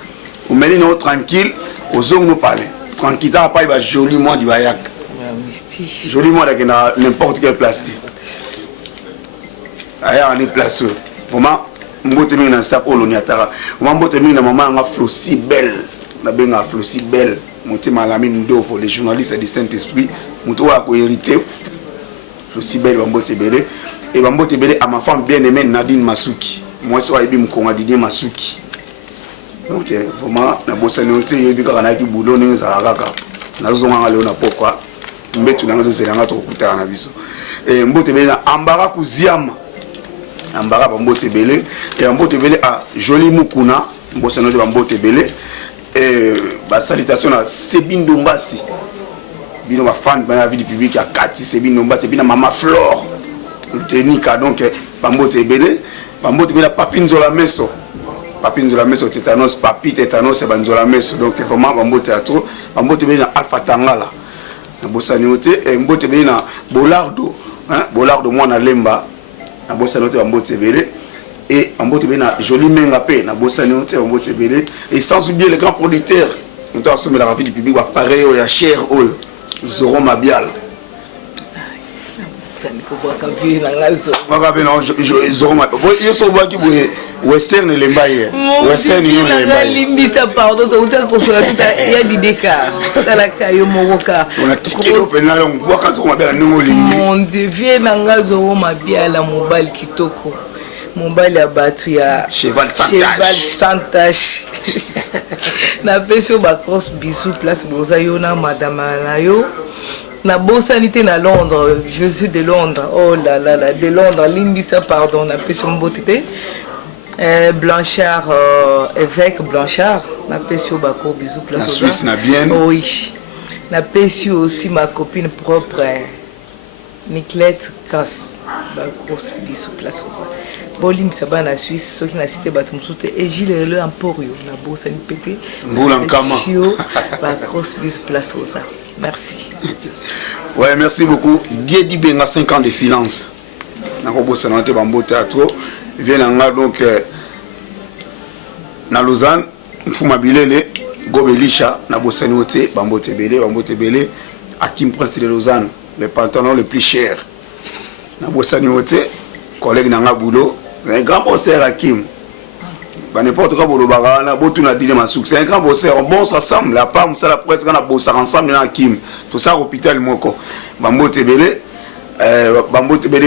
ou meni no tranquille aux hommes nous parler tranquille pas il joli mois du bayak joli mois avec n'importe quelle place ailleurs on est place vraiment mbote mingi na staff Loniata vraiment mbote mingi na maman nga flow si belle na benga flow si belle monté malami ndofo les journalistes du Saint-Esprit muto wa ko hériter flow si belle mbote belé et mbote belé à ma femme bien aimée Nadine Masuki moi so aibi mkonga Didier Masuki. Donc vraiment na bossa noté yebi ka na ki boulot ni za kaka na zonga leo na pokwa mbetu na ngazo zelanga to kutana na biso et mbote bele na ambara kuziama ambara ba mbote bele et mbote bele a joli mukuna bossa noté ba mbote bele et ba salutation à Sebine Dombasi bino ba fan ba vie du public à Kati Sebine Dombasi bina mama Flore tenika donc ba mbote bele Papine Zola Meso. Papine Zola Meso, tétanos, papi, tétanos, et Banzola Meso. Donc, vraiment, Bambo Théâtre, Bambo Tébé na Alpha Tangala. Bossa Nioté, et Bambo Tébé na Bolardo. Bolardo, moi, na Lemba. Bossa Nioté, Bambo Tébé. Et Bambo Tébé na Joli Mengapé, na Bossa Nioté, Bambo Tébé. Et sans oublier les grands producteurs. Nous avons assumé la vie du public, pareil, il y a cher, Zoron Mabial. Western lembaye Western limbisa pardon to konsola tuta ya dideka tala kayo mokoka on a tikelo penalo ngwaka zo mabela ningo lingi mon dieu vie na ngazo mabiala mobile kitoko mobile ya batu ya cheval sans tache na peso ba cross bisou place boza yo na madame na yo na bosanité na Londres, je suis de Londres, oh là là là, de Londres, limbisa pardon, na peso mbotete, Blanchard, évêque Blanchard, na peso bako bisou place. La Suisse na bien. Oui, na peso aussi ma copine propre, Nicolette Cass, bako bisou place osa. Bolim saba na Suisse, ceux qui na cité batumsoute et Gilles le Emporio, na bosanité pété. Mbulankama. Bako bisou place osa. Merci. Ouais, merci beaucoup. Diedi Benga 5 ans de silence. Na ko bossa na te bambo théâtre. Vient donc na Lausanne, Fuma Bilele, Gobelisha, na bossa noté bambo tebele, Hakim Prince de Lausanne, le pantalon le plus cher. Na bossa noté, collègue na boulot, un grand bosseur Hakim. N'importe quoi pour le bagana, botu na dîner masouk. C'est un grand bosseur, on bosse ensemble. La part, ça la presse, on a bossé ensemble dans Kim. Tout ça, hôpital Moko. Bambo Tebele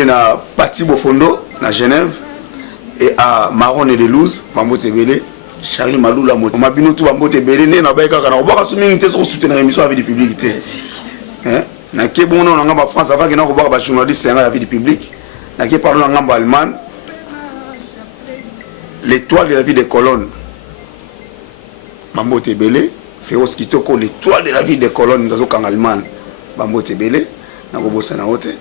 na Pati Bofondo, na Genève. et à Marron et de Luz, Bambote Belé, Charlie Malou la moto. Mabino tout Bambote Belé, né na baïka kana. On va soutenir une soutenir l'émission avec du public. Hein? Na ke bon on ngamba France avant que na ko ba journaliste c'est la vie du public. Na ke parlons ngamba allemand. L'étoile de la vie des colonnes. Bambote Belé, c'est Oskitoko l'étoile de la vie des colonnes dans le allemand. Bambote Belé, na ko bossa na hote.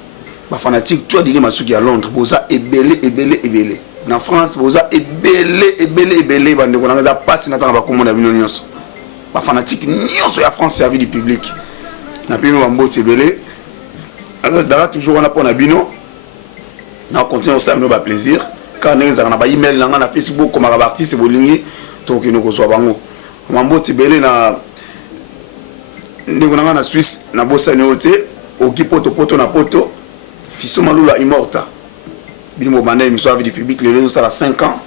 Ba fanatique toi dîner masuki à Londres, boza ebele. Na France boza ebele bande ko na passe na tanga ba komona bino nyonso. Ba fanatique nyonso ya France servi du public. Na pimi Bambote Belé. Alors dans toujours on a pour na bino. Na continue ça nous ba plaisir. Quand on a ba email na Facebook comme artiste bolingi to kino ko zo bango. Bambote Belé na ndeko na Suisse na bossa ni hote oki poto na poto. Fiso Malula Immorta. Bino banda émission avec du public le réseau ça a 5 ans.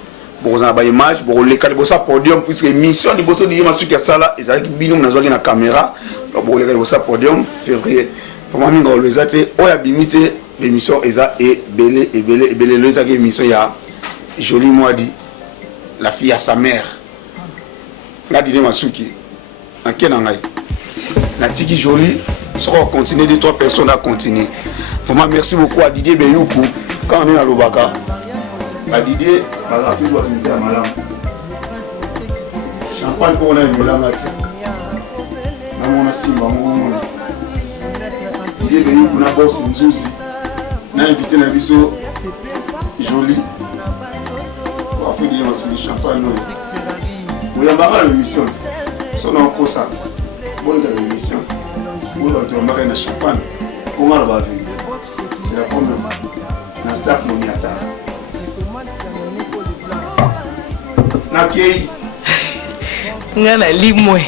Bon on a ba image, bon les cas de bossa podium puisque émission de bossa di masuki ya sala ezali bino na zo na caméra. Bon les cas de bossa podium février. Pour moi mingo les ate oya bimite l'émission eza et belé les ake émission ya joli moi dit la fille à sa mère. La dîner masuki. En kena ngai. Na tiki joli, ça va continuer 2-3 personnes à continuer. Vraiment merci beaucoup à Didier Beyoukou. Quand on est à Lobaka, à Didier, on va toujours inviter à Malam. Champagne pour on a une Malam. On a Simba, Didier Beyoukou, on a bossé une aussi. On a invité la viso joli. On va faire des champagne. On a marre l'émission. Son nom est ça. Bonne l'émission. On va marrer la champagne. On va la vérité. C'est la première fois. Na staff mon yata. Na kei. Ngana limwe.